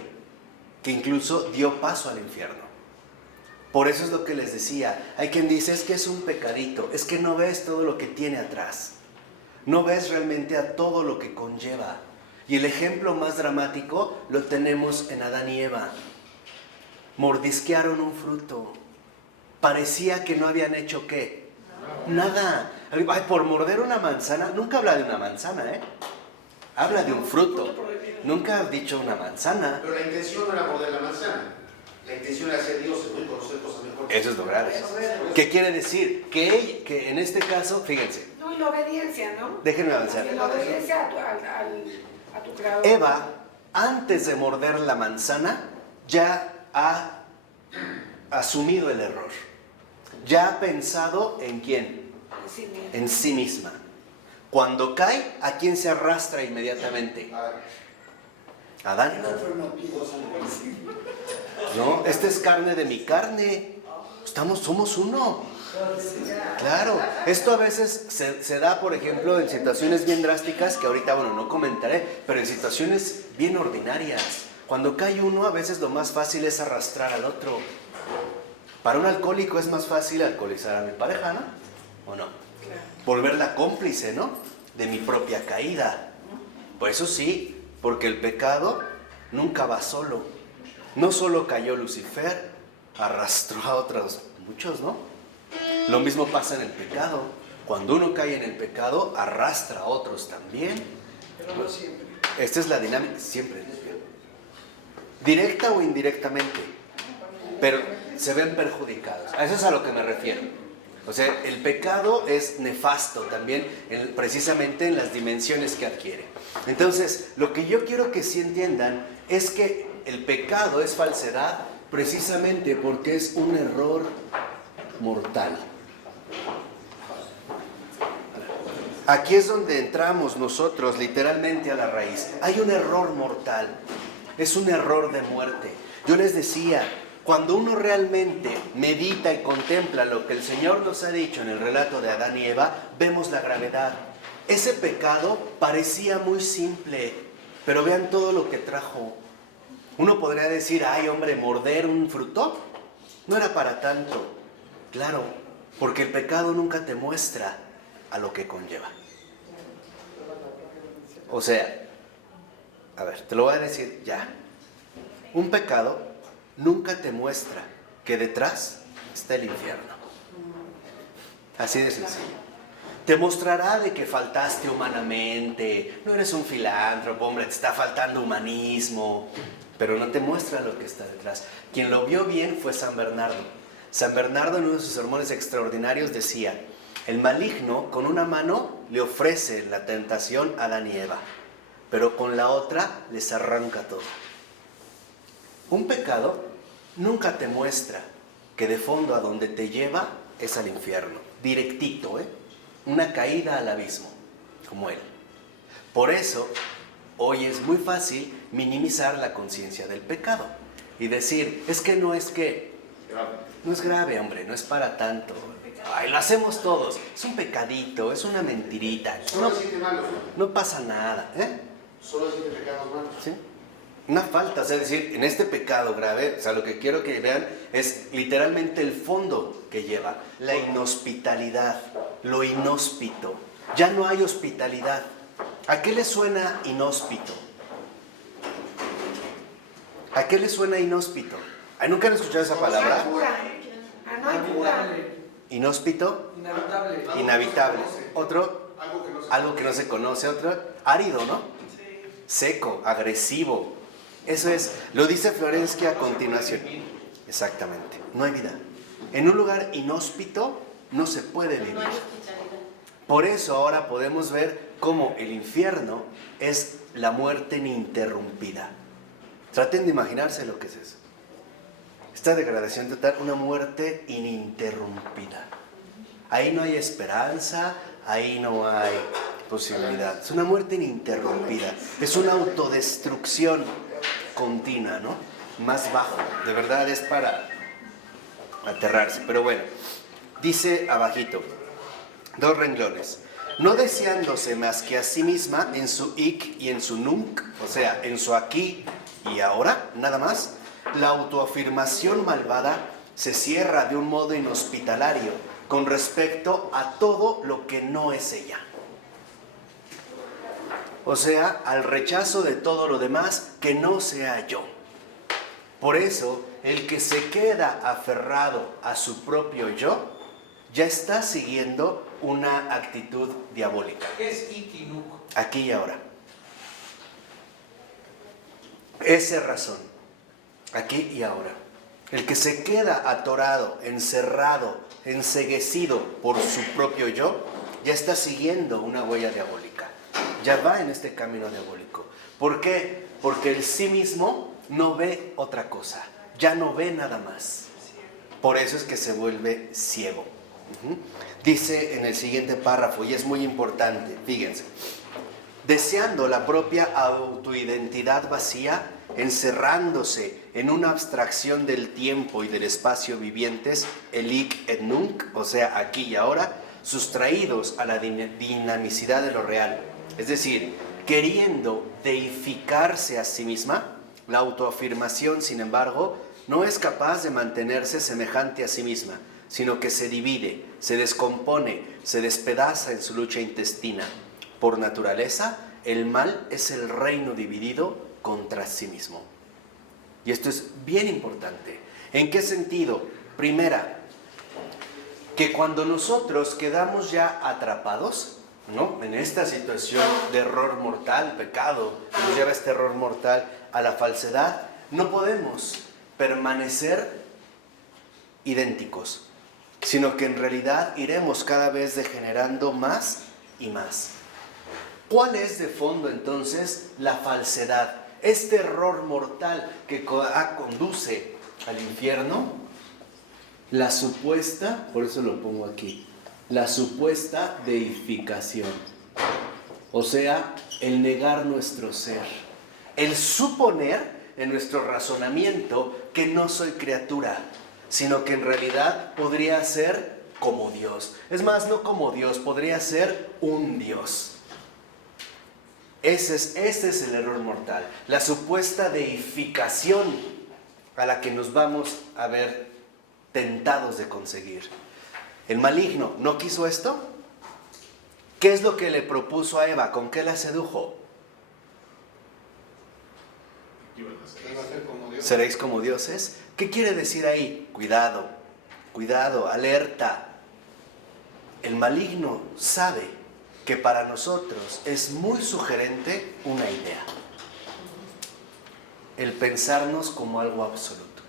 que incluso dio paso al infierno. Por eso es lo que les decía. Hay quien dice, es que es un pecadito. Es que no ves todo lo que tiene atrás. No ves realmente a todo lo que conlleva. Y el ejemplo más dramático lo tenemos en Adán y Eva. Mordisquearon un fruto. Parecía que no habían hecho ¿qué? Nada. Ay, por morder una manzana. Nunca habla de una manzana, ¿eh? Habla de un fruto. Nunca ha dicho una manzana. Pero la intención no era morder la manzana. La intención era ser Dios, ¿no? Y conocer cosas mejores. Eso es lo grave. ¿Qué quiere decir? Que en este caso, fíjense. No, y la obediencia, ¿no? Déjenme avanzar. La obediencia a tu creador. Eva, antes de morder la manzana, ya ha asumido el error. Ya ha pensado en quién. Sí, mira. En sí misma. Cuando cae, ¿a quién se arrastra inmediatamente? Adán. El otro no piensa. No, esta es carne de mi carne. Somos uno. Claro, esto a veces se da, por ejemplo, en situaciones bien drásticas que ahorita, bueno, no comentaré, pero en situaciones bien ordinarias. Cuando cae uno, a veces lo más fácil es arrastrar al otro. Para un alcohólico es más fácil alcoholizar a mi pareja, ¿no? ¿O no? Volverla cómplice, ¿no? De mi propia caída. Por eso sí, porque el pecado nunca va solo. No solo cayó Lucifer, arrastró a otros muchos, ¿no? Lo mismo pasa en el pecado. Cuando uno cae en el pecado, arrastra a otros también. Pero no siempre. Esta es la dinámica, siempre. Directa o indirectamente. Pero se ven perjudicados. A eso es a lo que me refiero. O sea, el pecado es nefasto también, precisamente en las dimensiones que adquiere. Entonces, lo que yo quiero que sí entiendan es que el pecado es falsedad precisamente porque es un error mortal. Aquí es donde entramos nosotros literalmente a la raíz. Hay un error mortal, es un error de muerte. Yo les decía, cuando uno realmente medita y contempla lo que el Señor nos ha dicho en el relato de Adán y Eva, vemos la gravedad. Ese pecado parecía muy simple, pero vean todo lo que trajo. Uno podría decir, ay hombre, morder un fruto no era para tanto. Claro, porque el pecado nunca te muestra a lo que conlleva. O sea, a ver, te lo voy a decir ya. Un pecado nunca te muestra que detrás está el infierno. Así de sencillo. Te mostrará de que faltaste humanamente, no eres un filántropo, hombre, te está faltando humanismo, pero no te muestra lo que está detrás. Quien lo vio bien fue San Bernardo. San Bernardo en uno de sus sermones extraordinarios decía, el maligno con una mano le ofrece la tentación a Adán y Eva, pero con la otra les arranca todo. Un pecado nunca te muestra que de fondo a donde te lleva es al infierno, directito, una caída al abismo, como él. Por eso, hoy es muy fácil minimizar la conciencia del pecado y decir, es que no es grave, hombre, no es para tanto. Ay, lo hacemos todos, es un pecadito, es una mentirita, Solo 7 malos. no pasa nada, Solo 7 pecados malos. ¿Sí? Una falta, o sea, es decir, en este pecado grave, o sea, lo que quiero que vean es literalmente el fondo que lleva, la inhospitalidad, lo inhóspito. Ya no hay hospitalidad. ¿A qué le suena inhóspito? ¿A qué le suena inhóspito? ¿Ay, nunca han escuchado esa palabra? No hay cura. No hay cura. ¿Inhóspito? Inhabitable. Inhabitable. Otro, Algo que no se algo que no se conoce. Otro, árido, ¿no? Seco, agresivo. Eso es, lo dice Florensky a continuación. Exactamente, no hay vida. En un lugar inhóspito no se puede No vivir. hay hospitalidad. Por eso ahora podemos ver cómo el infierno es la muerte ininterrumpida. Traten de imaginarse lo que es eso. Esta degradación total, una muerte ininterrumpida. Ahí no hay esperanza, ahí no hay posibilidad. Es una muerte ininterrumpida. Es una autodestrucción continua, ¿no? Más bajo. De verdad es para aterrarse. Pero bueno, dice abajito, 2 renglones. No deseándose más que a sí misma en su ik y en su nunc, o sea, en su aquí y ahora, nada más, la autoafirmación malvada se cierra de un modo inhospitalario con respecto a todo lo que no es ella. O sea, al rechazo de todo lo demás que no sea yo. Por eso, el que se queda aferrado a su propio yo, ya está siguiendo una actitud diabólica. ¿Qué es Ikinuk? Aquí y ahora. Esa es razón. Aquí y ahora. El que se queda atorado, encerrado, enceguecido por su propio yo, ya está siguiendo una huella diabólica. Ya va en este camino diabólico. ¿Por qué? Porque el sí mismo no ve otra cosa. Ya no ve nada más. Por eso es que se vuelve ciego. Dice en el siguiente párrafo, y es muy importante, fíjense. deseando la propia autoidentidad vacía, encerrándose en una abstracción del tiempo y del espacio vivientes, el hic et nunc, o sea, aquí y ahora, sustraídos a la dinamicidad de lo real. Es decir, queriendo deificarse a sí misma, la autoafirmación, sin embargo, no es capaz de mantenerse semejante a sí misma, sino que se divide, se descompone, se despedaza en su lucha intestina. Por naturaleza, el mal es el reino dividido contra sí mismo. Y esto es bien importante. ¿En qué sentido? Primera, que cuando nosotros quedamos ya atrapados, ¿no?, en esta situación de error mortal, pecado, que nos lleva este error mortal a la falsedad, no podemos permanecer idénticos, sino que en realidad iremos cada vez degenerando más y más. ¿Cuál es de fondo entonces la falsedad? Este error mortal que conduce al infierno, la supuesta, por eso lo pongo aquí, la supuesta deificación. O sea, el negar nuestro ser, el suponer en nuestro razonamiento que no soy criatura, sino que en realidad podría ser como Dios. Es más, no como Dios, podría ser un Dios. Este es el error mortal, la supuesta deificación a la que nos vamos a ver tentados de conseguir. El maligno no quiso esto. ¿Qué es lo que le propuso a Eva? ¿Con qué la sedujo? ¿Seréis como dioses? ¿Qué quiere decir ahí? Cuidado, cuidado, alerta. El maligno sabe que para nosotros es muy sugerente una idea: el pensarnos como algo absoluto.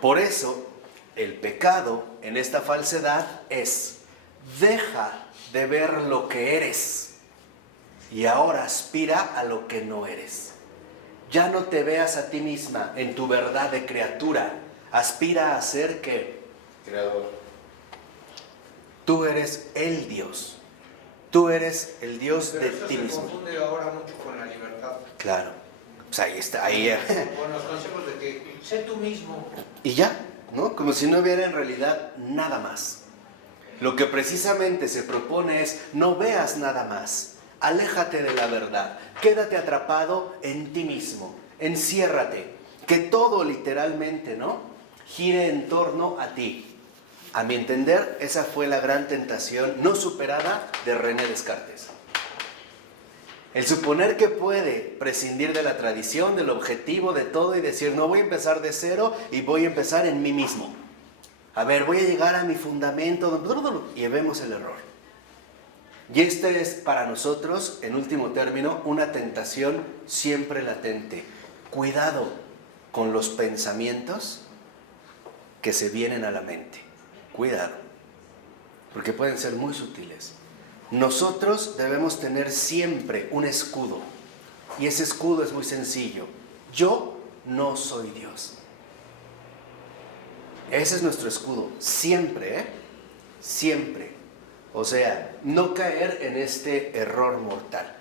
Por eso, el pecado en esta falsedad es: deja de ver lo que eres y ahora aspira a lo que no eres. Ya no te veas a ti misma en tu verdad de criatura. Aspira a ser ¿qué? Creador. Tú eres el Dios. Tú eres el Dios de ti mismo. Eso se confunde ahora mucho con la libertad. Claro. Pues ahí está, ahí. Con los conceptos de que sé tú mismo. Y ya, ¿no? Como si no hubiera en realidad nada más. Lo que precisamente se propone es: no veas nada más. Aléjate de la verdad. Quédate atrapado en ti mismo. Enciérrate. Que todo literalmente, ¿no?, gire en torno a ti. A mi entender, esa fue la gran tentación no superada de René Descartes. El suponer que puede prescindir de la tradición, del objetivo, de todo, y decir: no, voy a empezar de cero y voy a empezar en mí mismo. A ver, voy a llegar a mi fundamento, y vemos el error. Y este es para nosotros, en último término, una tentación siempre latente. Cuidado con los pensamientos que se vienen a la mente. Cuidado, porque pueden ser muy sutiles. Nosotros debemos tener siempre un escudo, y ese escudo es muy sencillo: yo no soy Dios. Ese es nuestro escudo, siempre, siempre. O sea, no caer en este error mortal.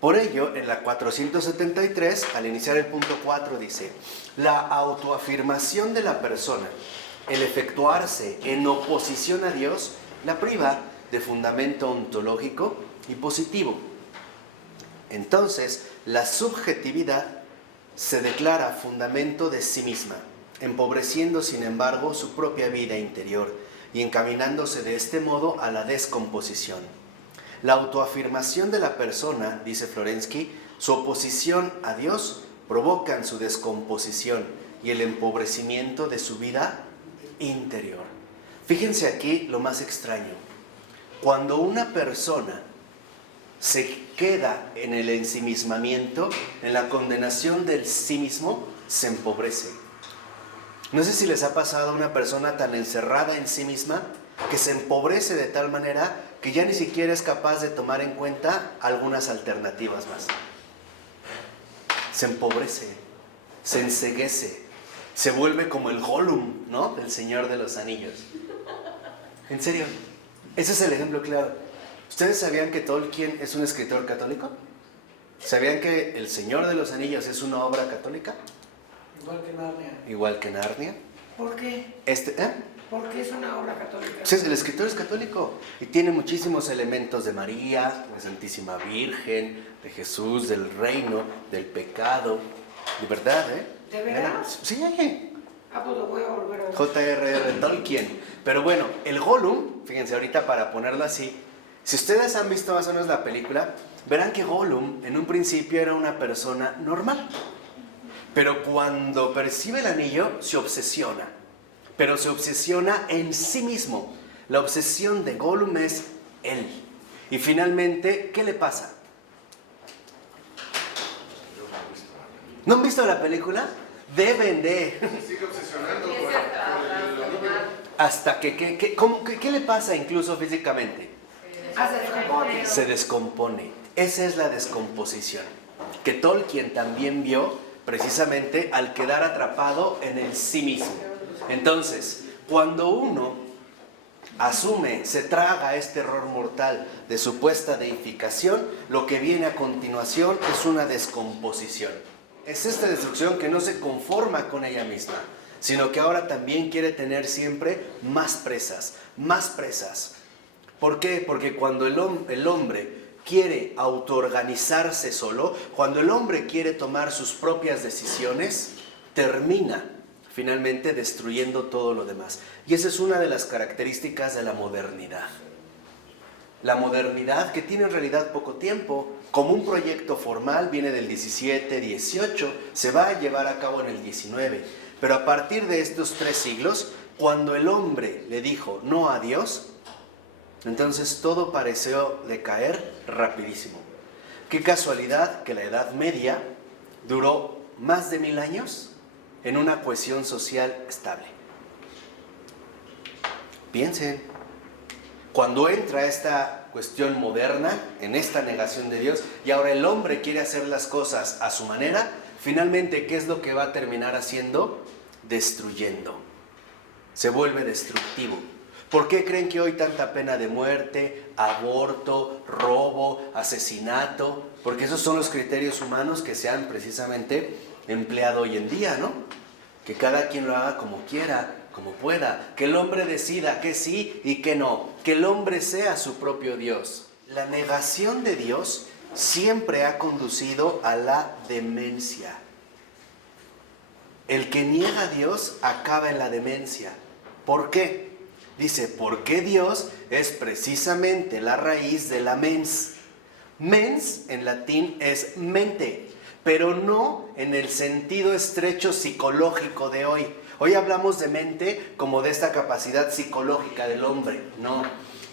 Por ello, en la 473, al iniciar el punto 4, dice: la autoafirmación de la persona, el efectuarse en oposición a Dios, la priva de fundamento ontológico y positivo. Entonces, la subjetividad se declara fundamento de sí misma, empobreciendo sin embargo su propia vida interior y encaminándose de este modo a la descomposición. La autoafirmación de la persona, dice Florensky, su oposición a Dios provocan su descomposición y el empobrecimiento de su vida interior. Fíjense aquí lo más extraño. Cuando una persona se queda en el ensimismamiento, en la condenación del sí mismo, se empobrece. No sé si les ha pasado a una persona tan encerrada en sí misma que se empobrece de tal manera que ya ni siquiera es capaz de tomar en cuenta algunas alternativas más. Se empobrece, se enceguece, se vuelve como el Gollum, ¿no?, del Señor de los Anillos. En serio, ese es el ejemplo claro. ¿Ustedes sabían que Tolkien es un escritor católico? ¿Sabían que El Señor de los Anillos es una obra católica? Igual que Narnia. Igual que Narnia. ¿Por qué? Porque es una obra católica. Sí, el escritor es católico y tiene muchísimos elementos de María, de Santísima Virgen, de Jesús, del reino, del pecado. De verdad, ¿eh? ¿De veras? Sí. Ah, pues lo voy a volver a ver. J.R.R. Tolkien. Pero bueno, el Gollum, fíjense ahorita para ponerlo así, si ustedes han visto más o menos la película, verán que Gollum en un principio era una persona normal. Pero cuando percibe el anillo, se obsesiona. Pero se obsesiona en sí mismo. La obsesión de Gollum es él. Y finalmente, ¿qué le pasa? ¿No han visto la película? Deben de. Sigue obsesionando con Empieza a el anillo. Hasta ¿qué le pasa incluso físicamente? Se descompone. Se descompone. Esa es la descomposición. Que Tolkien también vio precisamente al quedar atrapado en el sí mismo. Entonces, cuando uno asume, se traga este error mortal de supuesta deificación, lo que viene a continuación es una descomposición. Es esta destrucción que no se conforma con ella misma, sino que ahora también quiere tener siempre más presas, más presas. ¿Por qué? Porque cuando el hombre quiere autoorganizarse solo, cuando el hombre quiere tomar sus propias decisiones, termina finalmente destruyendo todo lo demás. Y esa es una de las características de la modernidad. La modernidad, que tiene en realidad poco tiempo, como un proyecto formal, viene del 17, 18, se va a llevar a cabo en el 19. Pero a partir de estos 3 siglos, cuando el hombre le dijo no a Dios, entonces todo pareció decaer rapidísimo. Qué casualidad que la Edad Media duró más de 1000 años en una cohesión social estable. Piensen, cuando entra esta cuestión moderna, en esta negación de Dios, y ahora el hombre quiere hacer las cosas a su manera, finalmente, ¿qué es lo que va a terminar haciendo? Destruyendo. Se vuelve destructivo. ¿Por qué creen que hoy tanta pena de muerte, aborto, robo, asesinato? Porque esos son los criterios humanos que se han precisamente empleado hoy en día, ¿no? Que cada quien lo haga como quiera, como pueda. Que el hombre decida que sí y que no. Que el hombre sea su propio Dios. La negación de Dios siempre ha conducido a la demencia. El que niega a Dios acaba en la demencia. ¿Por qué? Dice, porque Dios es precisamente la raíz de la mens. Mens en latín es mente, pero no en el sentido estrecho psicológico de hoy. Hoy hablamos de mente como de esta capacidad psicológica del hombre. No.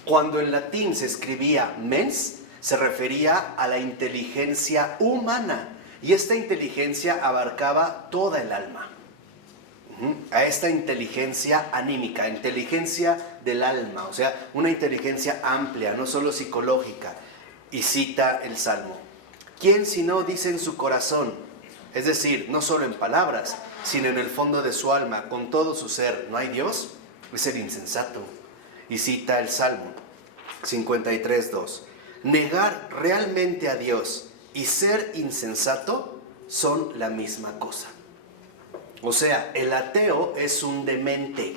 Cuando en latín se escribía mens, se refería a la inteligencia humana. Y esta inteligencia abarcaba toda el alma. A esta inteligencia anímica, inteligencia del alma, o sea, una inteligencia amplia, no solo psicológica. Y cita el Salmo. ¿Quién si no dice en su corazón? Es decir, no solo en palabras, sino en el fondo de su alma, con todo su ser, ¿no hay Dios? Es el insensato. Y cita el Salmo 53:2. Negar realmente a Dios y ser insensato son la misma cosa. O sea, el ateo es un demente.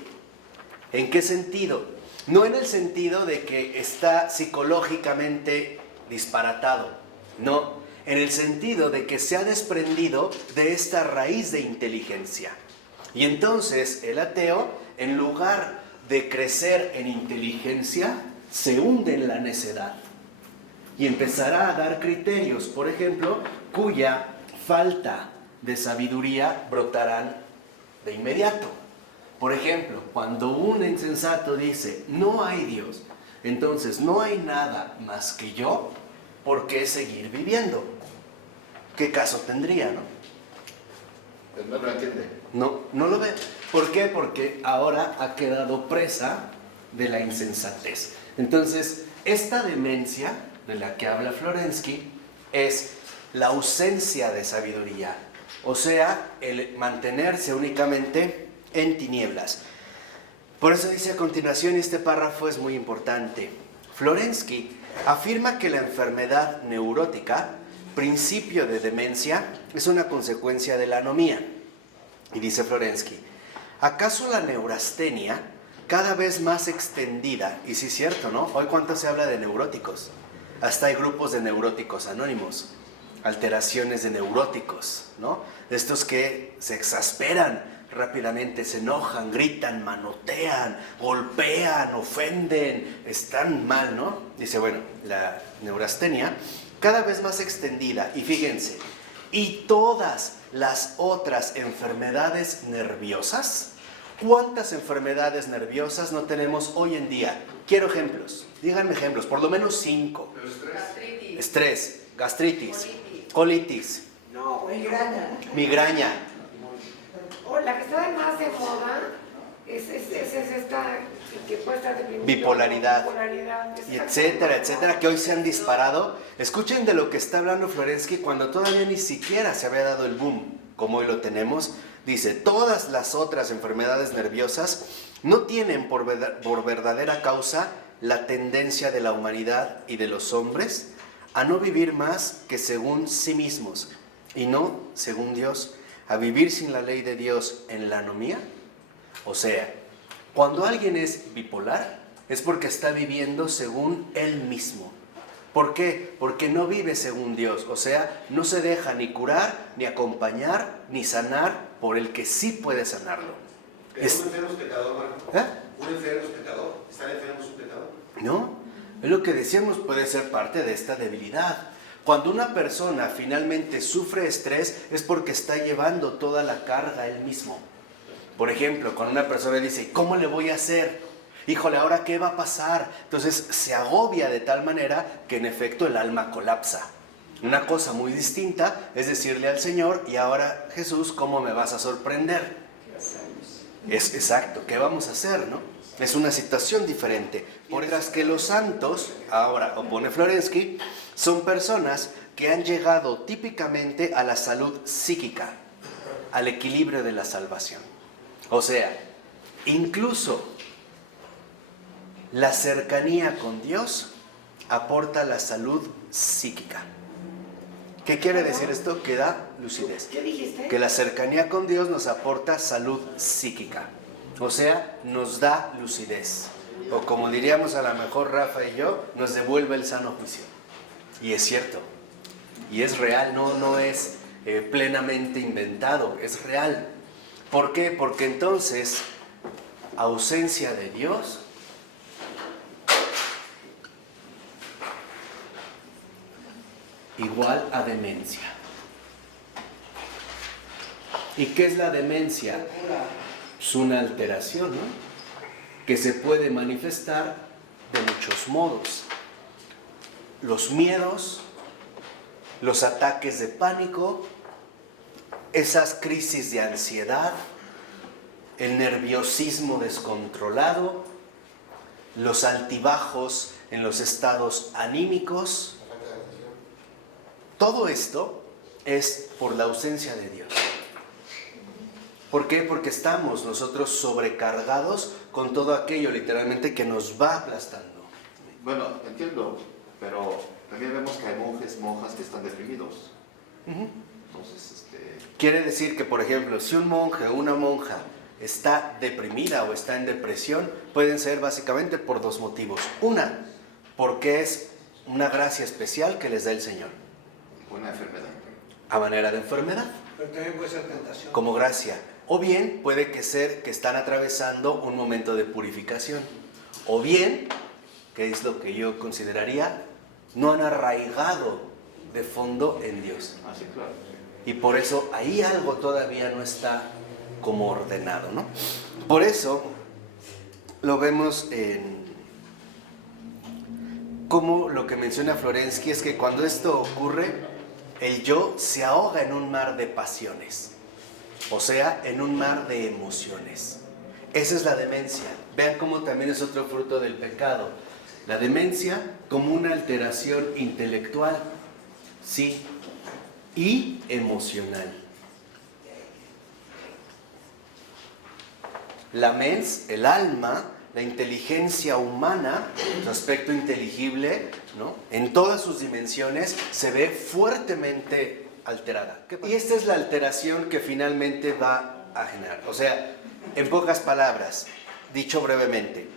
¿En qué sentido? No en el sentido de que está psicológicamente disparatado, no, en el sentido de que se ha desprendido de esta raíz de inteligencia. Y entonces el ateo, en lugar de crecer en inteligencia, se hunde en la necedad y empezará a dar criterios, por ejemplo, cuya falta de sabiduría brotarán de inmediato. Por ejemplo, cuando un insensato dice, no hay Dios, entonces no hay nada más que yo, ¿por qué seguir viviendo? ¿Qué caso tendría, no? Pues no lo entiende. No lo ve. ¿Por qué? Porque ahora ha quedado presa de la insensatez. Entonces, esta demencia de la que habla Florensky es la ausencia de sabiduría. O sea, el mantenerse únicamente en tinieblas. Por eso dice a continuación, este párrafo es muy importante. Florensky Afirma que la enfermedad neurótica, principio de demencia, es una consecuencia de la anomía. Y dice Florensky, ¿acaso la neurastenia, cada vez más extendida, y sí es cierto, ¿no? Hoy cuánto se habla de neuróticos, hasta hay grupos de neuróticos anónimos, alteraciones de neuróticos, ¿no? De estos que se exasperan rápidamente, se enojan, gritan, manotean, golpean, ofenden, están mal, ¿no? Dice, bueno, la neurastenia cada vez más extendida, y fíjense, y todas las otras enfermedades nerviosas. ¿Cuántas enfermedades nerviosas no tenemos hoy en día? Quiero ejemplos, díganme ejemplos, por lo menos 5. Gastritis. Estrés, gastritis, colitis, No, migraña. migraña, O la que está más de moda es esta que puede estar deprimido. Bipolaridad. Bipolaridad, y etcétera, etcétera, que hoy se han disparado. Escuchen de lo que está hablando Florensky cuando todavía ni siquiera se había dado el boom, como hoy lo tenemos. Dice, todas las otras enfermedades nerviosas no tienen por verdadera causa la tendencia de la humanidad y de los hombres a no vivir más que según sí mismos, y no según Dios, a vivir sin la ley de Dios en la anomía. O sea, cuando alguien es bipolar, es porque está viviendo según él mismo. ¿Por qué? Porque no vive según Dios, o sea, no se deja ni curar, ni acompañar, ni sanar por el que sí puede sanarlo. Pero un enfermo es pecador, Marco. ¿Eh? Un enfermo es pecador. Estar enfermo es un pecador. No, es lo que decíamos, puede ser parte de esta debilidad. Cuando una persona finalmente sufre estrés es porque está llevando toda la carga él mismo. Por ejemplo, cuando una persona dice, ¿cómo le voy a hacer? Híjole, ¿ahora qué va a pasar? Entonces se agobia de tal manera que en efecto el alma colapsa. Una cosa muy distinta es decirle al Señor, y ahora Jesús, ¿cómo me vas a sorprender? Es exacto, ¿qué vamos a hacer, no? Es una situación diferente. Mientras que los santos, ahora opone Florensky, son personas que han llegado típicamente a la salud psíquica, al equilibrio de la salvación. O sea, incluso la cercanía con Dios aporta la salud psíquica. ¿Qué quiere decir esto? Que da lucidez. ¿Qué dijiste? Que la cercanía con Dios nos aporta salud psíquica. O sea, nos da lucidez. O como diríamos a lo mejor Rafa y yo, nos devuelve el sano juicio. Y es cierto. Y es real, no es plenamente inventado, es real. ¿Por qué? Porque entonces, ausencia de Dios igual a demencia. ¿Y qué es la demencia? Es una alteración, ¿no? Que se puede manifestar de muchos modos. Los miedos, los ataques de pánico, esas crisis de ansiedad, el nerviosismo descontrolado, los altibajos en los estados anímicos. Todo esto es por la ausencia de Dios. ¿Por qué? Porque estamos nosotros sobrecargados con todo aquello literalmente que nos va aplastando. Bueno, entiendo, pero también vemos que hay monjes, monjas que están deprimidos. Entonces, Quiere decir que, por ejemplo, si un monje o una monja está deprimida o está en depresión, pueden ser básicamente por dos motivos. Una, porque es una gracia especial que les da el Señor. una enfermedad. A manera de enfermedad. Pero también puede ser tentación. Como gracia. O bien puede que ser que están atravesando un momento de purificación. O bien, que es lo que yo consideraría, no han arraigado de fondo en Dios. Así, claro. Y por eso ahí algo todavía no está como ordenado, ¿no? Por eso lo vemos en como lo que menciona Florensky es que cuando esto ocurre, el yo se ahoga en un mar de pasiones, o sea, en un mar de emociones. Esa es la demencia. Vean cómo también es otro fruto del pecado. La demencia como una alteración intelectual, sí, y emocional. La mens, el alma, la inteligencia humana, su aspecto inteligible, ¿no?, en todas sus dimensiones, se ve fuertemente alterada. Y esta es la alteración que finalmente va a generar. O sea, en pocas palabras, dicho brevemente,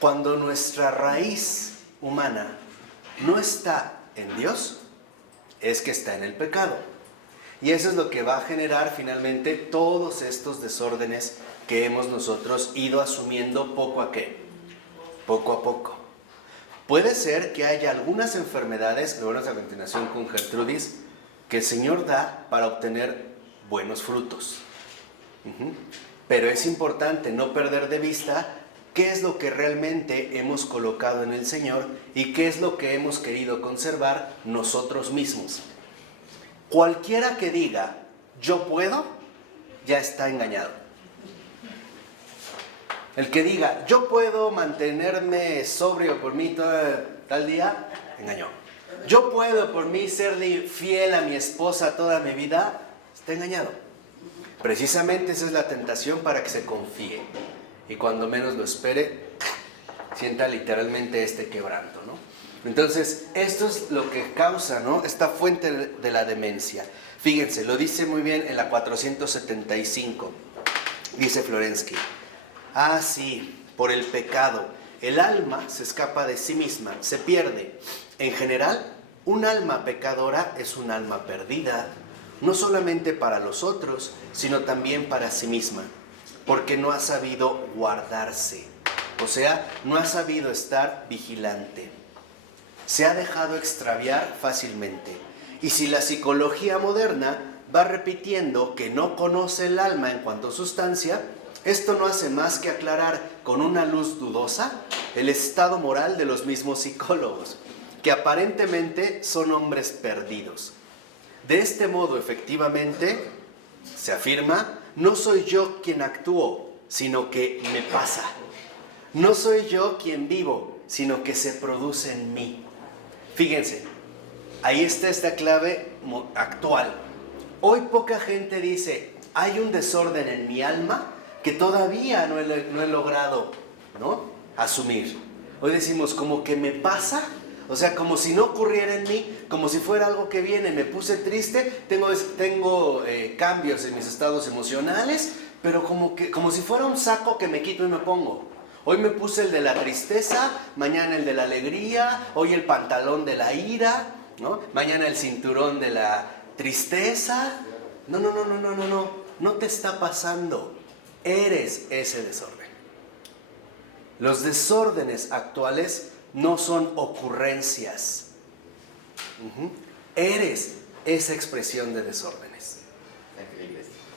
cuando nuestra raíz humana no está en Dios, es que está en el pecado. Y eso es lo que va a generar finalmente todos estos desórdenes que hemos nosotros ido asumiendo poco a poco. Puede ser que haya algunas enfermedades, lo vemos a continuación con Gertrudis, que el Señor da para obtener buenos frutos. Pero es importante no perder de vista qué es lo que realmente hemos colocado en el Señor y qué es lo que hemos querido conservar nosotros mismos. Cualquiera que diga, yo puedo, ya está engañado. El que diga, yo puedo mantenerme sobrio por mí tal día, engañó. Yo puedo por mí serle fiel a mi esposa toda mi vida, está engañado. Precisamente esa es la tentación para que se confíe. Y cuando menos lo espere, sienta literalmente este quebranto, ¿no? Entonces, esto es lo que causa, ¿no?, esta fuente de la demencia. Fíjense, lo dice muy bien en la 475. Dice Florensky. Ah, sí, por el pecado. El alma se escapa de sí misma, se pierde. En general, un alma pecadora es un alma perdida, no solamente para los otros, sino también para sí misma, porque no ha sabido guardarse, o sea, no ha sabido estar vigilante. Se ha dejado extraviar fácilmente. Y si la psicología moderna va repitiendo que no conoce el alma en cuanto a sustancia, esto no hace más que aclarar con una luz dudosa el estado moral de los mismos psicólogos, que aparentemente son hombres perdidos. De este modo, efectivamente, se afirma, no soy yo quien actúo, sino que me pasa. No soy yo quien vivo, sino que se produce en mí. Fíjense, ahí está esta clave actual. Hoy poca gente dice, hay un desorden en mi alma que todavía no he logrado, ¿no?, asumir. Hoy decimos, como que me pasa, o sea, como si no ocurriera en mí, como si fuera algo que viene, me puse triste, tengo cambios en mis estados emocionales, pero como si fuera un saco que me quito y me pongo. Hoy me puse el de la tristeza, mañana el de la alegría, hoy el pantalón de la ira, ¿no?, mañana el cinturón de la tristeza. No te está pasando. Eres ese desorden. Los desórdenes actuales no son ocurrencias. Eres esa expresión de desórdenes.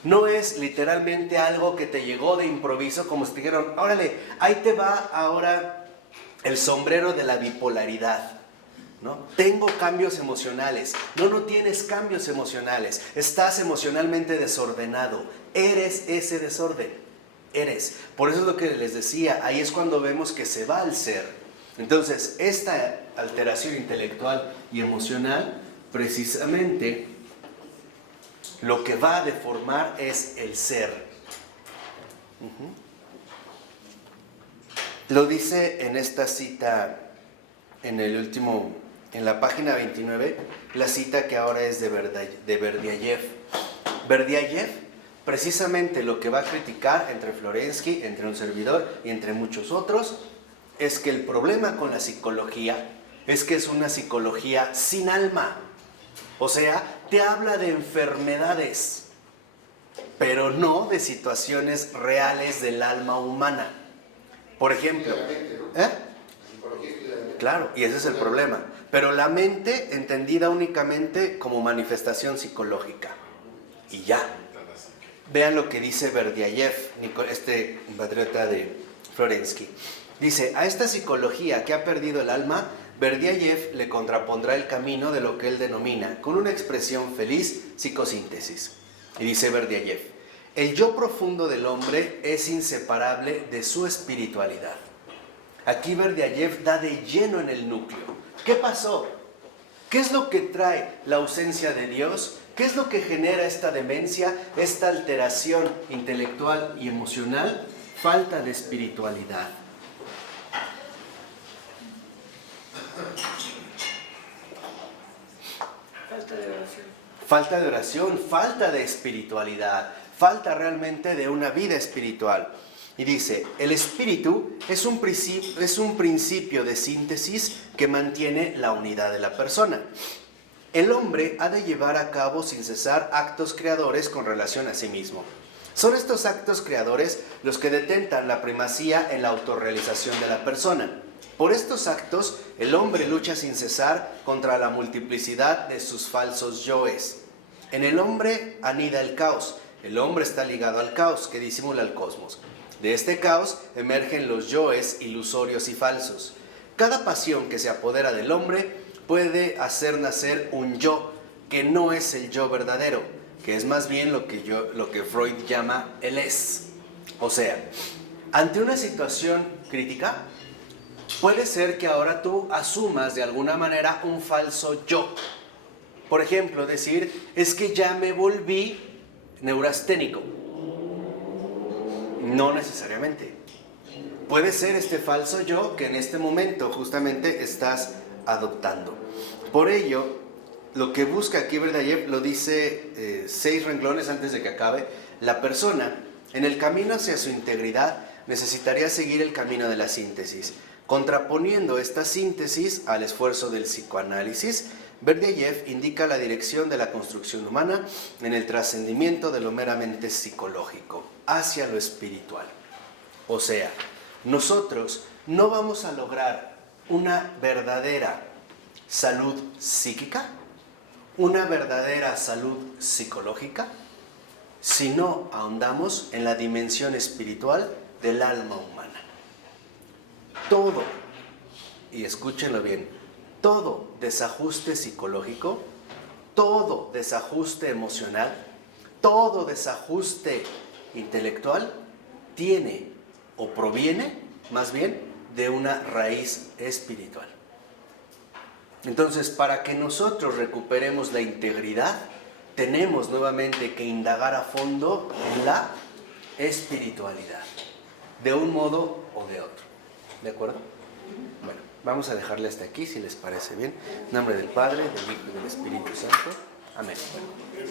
No es literalmente algo que te llegó de improviso, como si te dijeron, órale, ahí te va ahora el sombrero de la bipolaridad, ¿no? Tengo cambios emocionales. No tienes cambios emocionales. Estás emocionalmente desordenado. Eres ese desorden. Eres. Por eso es lo que les decía, ahí es cuando vemos que se va al ser. Entonces, esta alteración intelectual y emocional, precisamente, lo que va a deformar es el ser. Lo dice en esta cita, en la página 29, la cita que ahora es de Berdyaev. Berdyaev, precisamente lo que va a criticar entre Florensky, entre un servidor y entre muchos otros, es que el problema con la psicología es que es una psicología sin alma. O sea, te habla de enfermedades, pero no de situaciones reales del alma humana. Por ejemplo, claro, y ese es el problema. Pero la mente entendida únicamente como manifestación psicológica. Y ya. Vean lo que dice Berdyaev, este compatriota de Florensky. Dice, a esta psicología que ha perdido el alma, Berdyaev le contrapondrá el camino de lo que él denomina, con una expresión feliz, psicosíntesis. Y dice Berdyaev, el yo profundo del hombre es inseparable de su espiritualidad. Aquí Berdyaev da de lleno en el núcleo. ¿Qué pasó? ¿Qué es lo que trae la ausencia de Dios? ¿Qué es lo que genera esta demencia, esta alteración intelectual y emocional? falta de espiritualidad. Falta de oración. Falta de oración, falta de espiritualidad, falta realmente de una vida espiritual. Y dice, el espíritu es un principio de síntesis que mantiene la unidad de la persona. El hombre ha de llevar a cabo sin cesar actos creadores con relación a sí mismo. Son estos actos creadores los que detentan la primacía en la autorrealización de la persona. Por estos actos, el hombre lucha sin cesar contra la multiplicidad de sus falsos yoes. En el hombre anida el caos. El hombre está ligado al caos que disimula el cosmos. De este caos emergen los yoes ilusorios y falsos. Cada pasión que se apodera del hombre puede hacer nacer un yo que no es el yo verdadero, que es más bien lo que Freud llama el es. O sea, ante una situación crítica, puede ser que ahora tú asumas de alguna manera un falso yo. Por ejemplo, decir, es que ya me volví neurasténico. No necesariamente. Puede ser este falso yo que en este momento justamente estás adoptando. Por ello, lo que busca aquí Berdyaev lo dice 6 renglones antes de que acabe. La persona, en el camino hacia su integridad, necesitaría seguir el camino de la síntesis. Contraponiendo esta síntesis al esfuerzo del psicoanálisis, Berdyaev indica la dirección de la construcción humana en el trascendimiento de lo meramente psicológico hacia lo espiritual. O sea, nosotros no vamos a lograr una verdadera salud psíquica, una verdadera salud psicológica, si no ahondamos en la dimensión espiritual del alma humana. Todo, y escúchenlo bien, todo desajuste psicológico, todo desajuste emocional, todo desajuste intelectual tiene o proviene más bien de una raíz espiritual. Entonces, para que nosotros recuperemos la integridad, tenemos nuevamente que indagar a fondo en la espiritualidad, de un modo o de otro. ¿De acuerdo? Bueno, vamos a dejarle hasta aquí, si les parece bien. En nombre del Padre, del Hijo y del Espíritu Santo. Amén.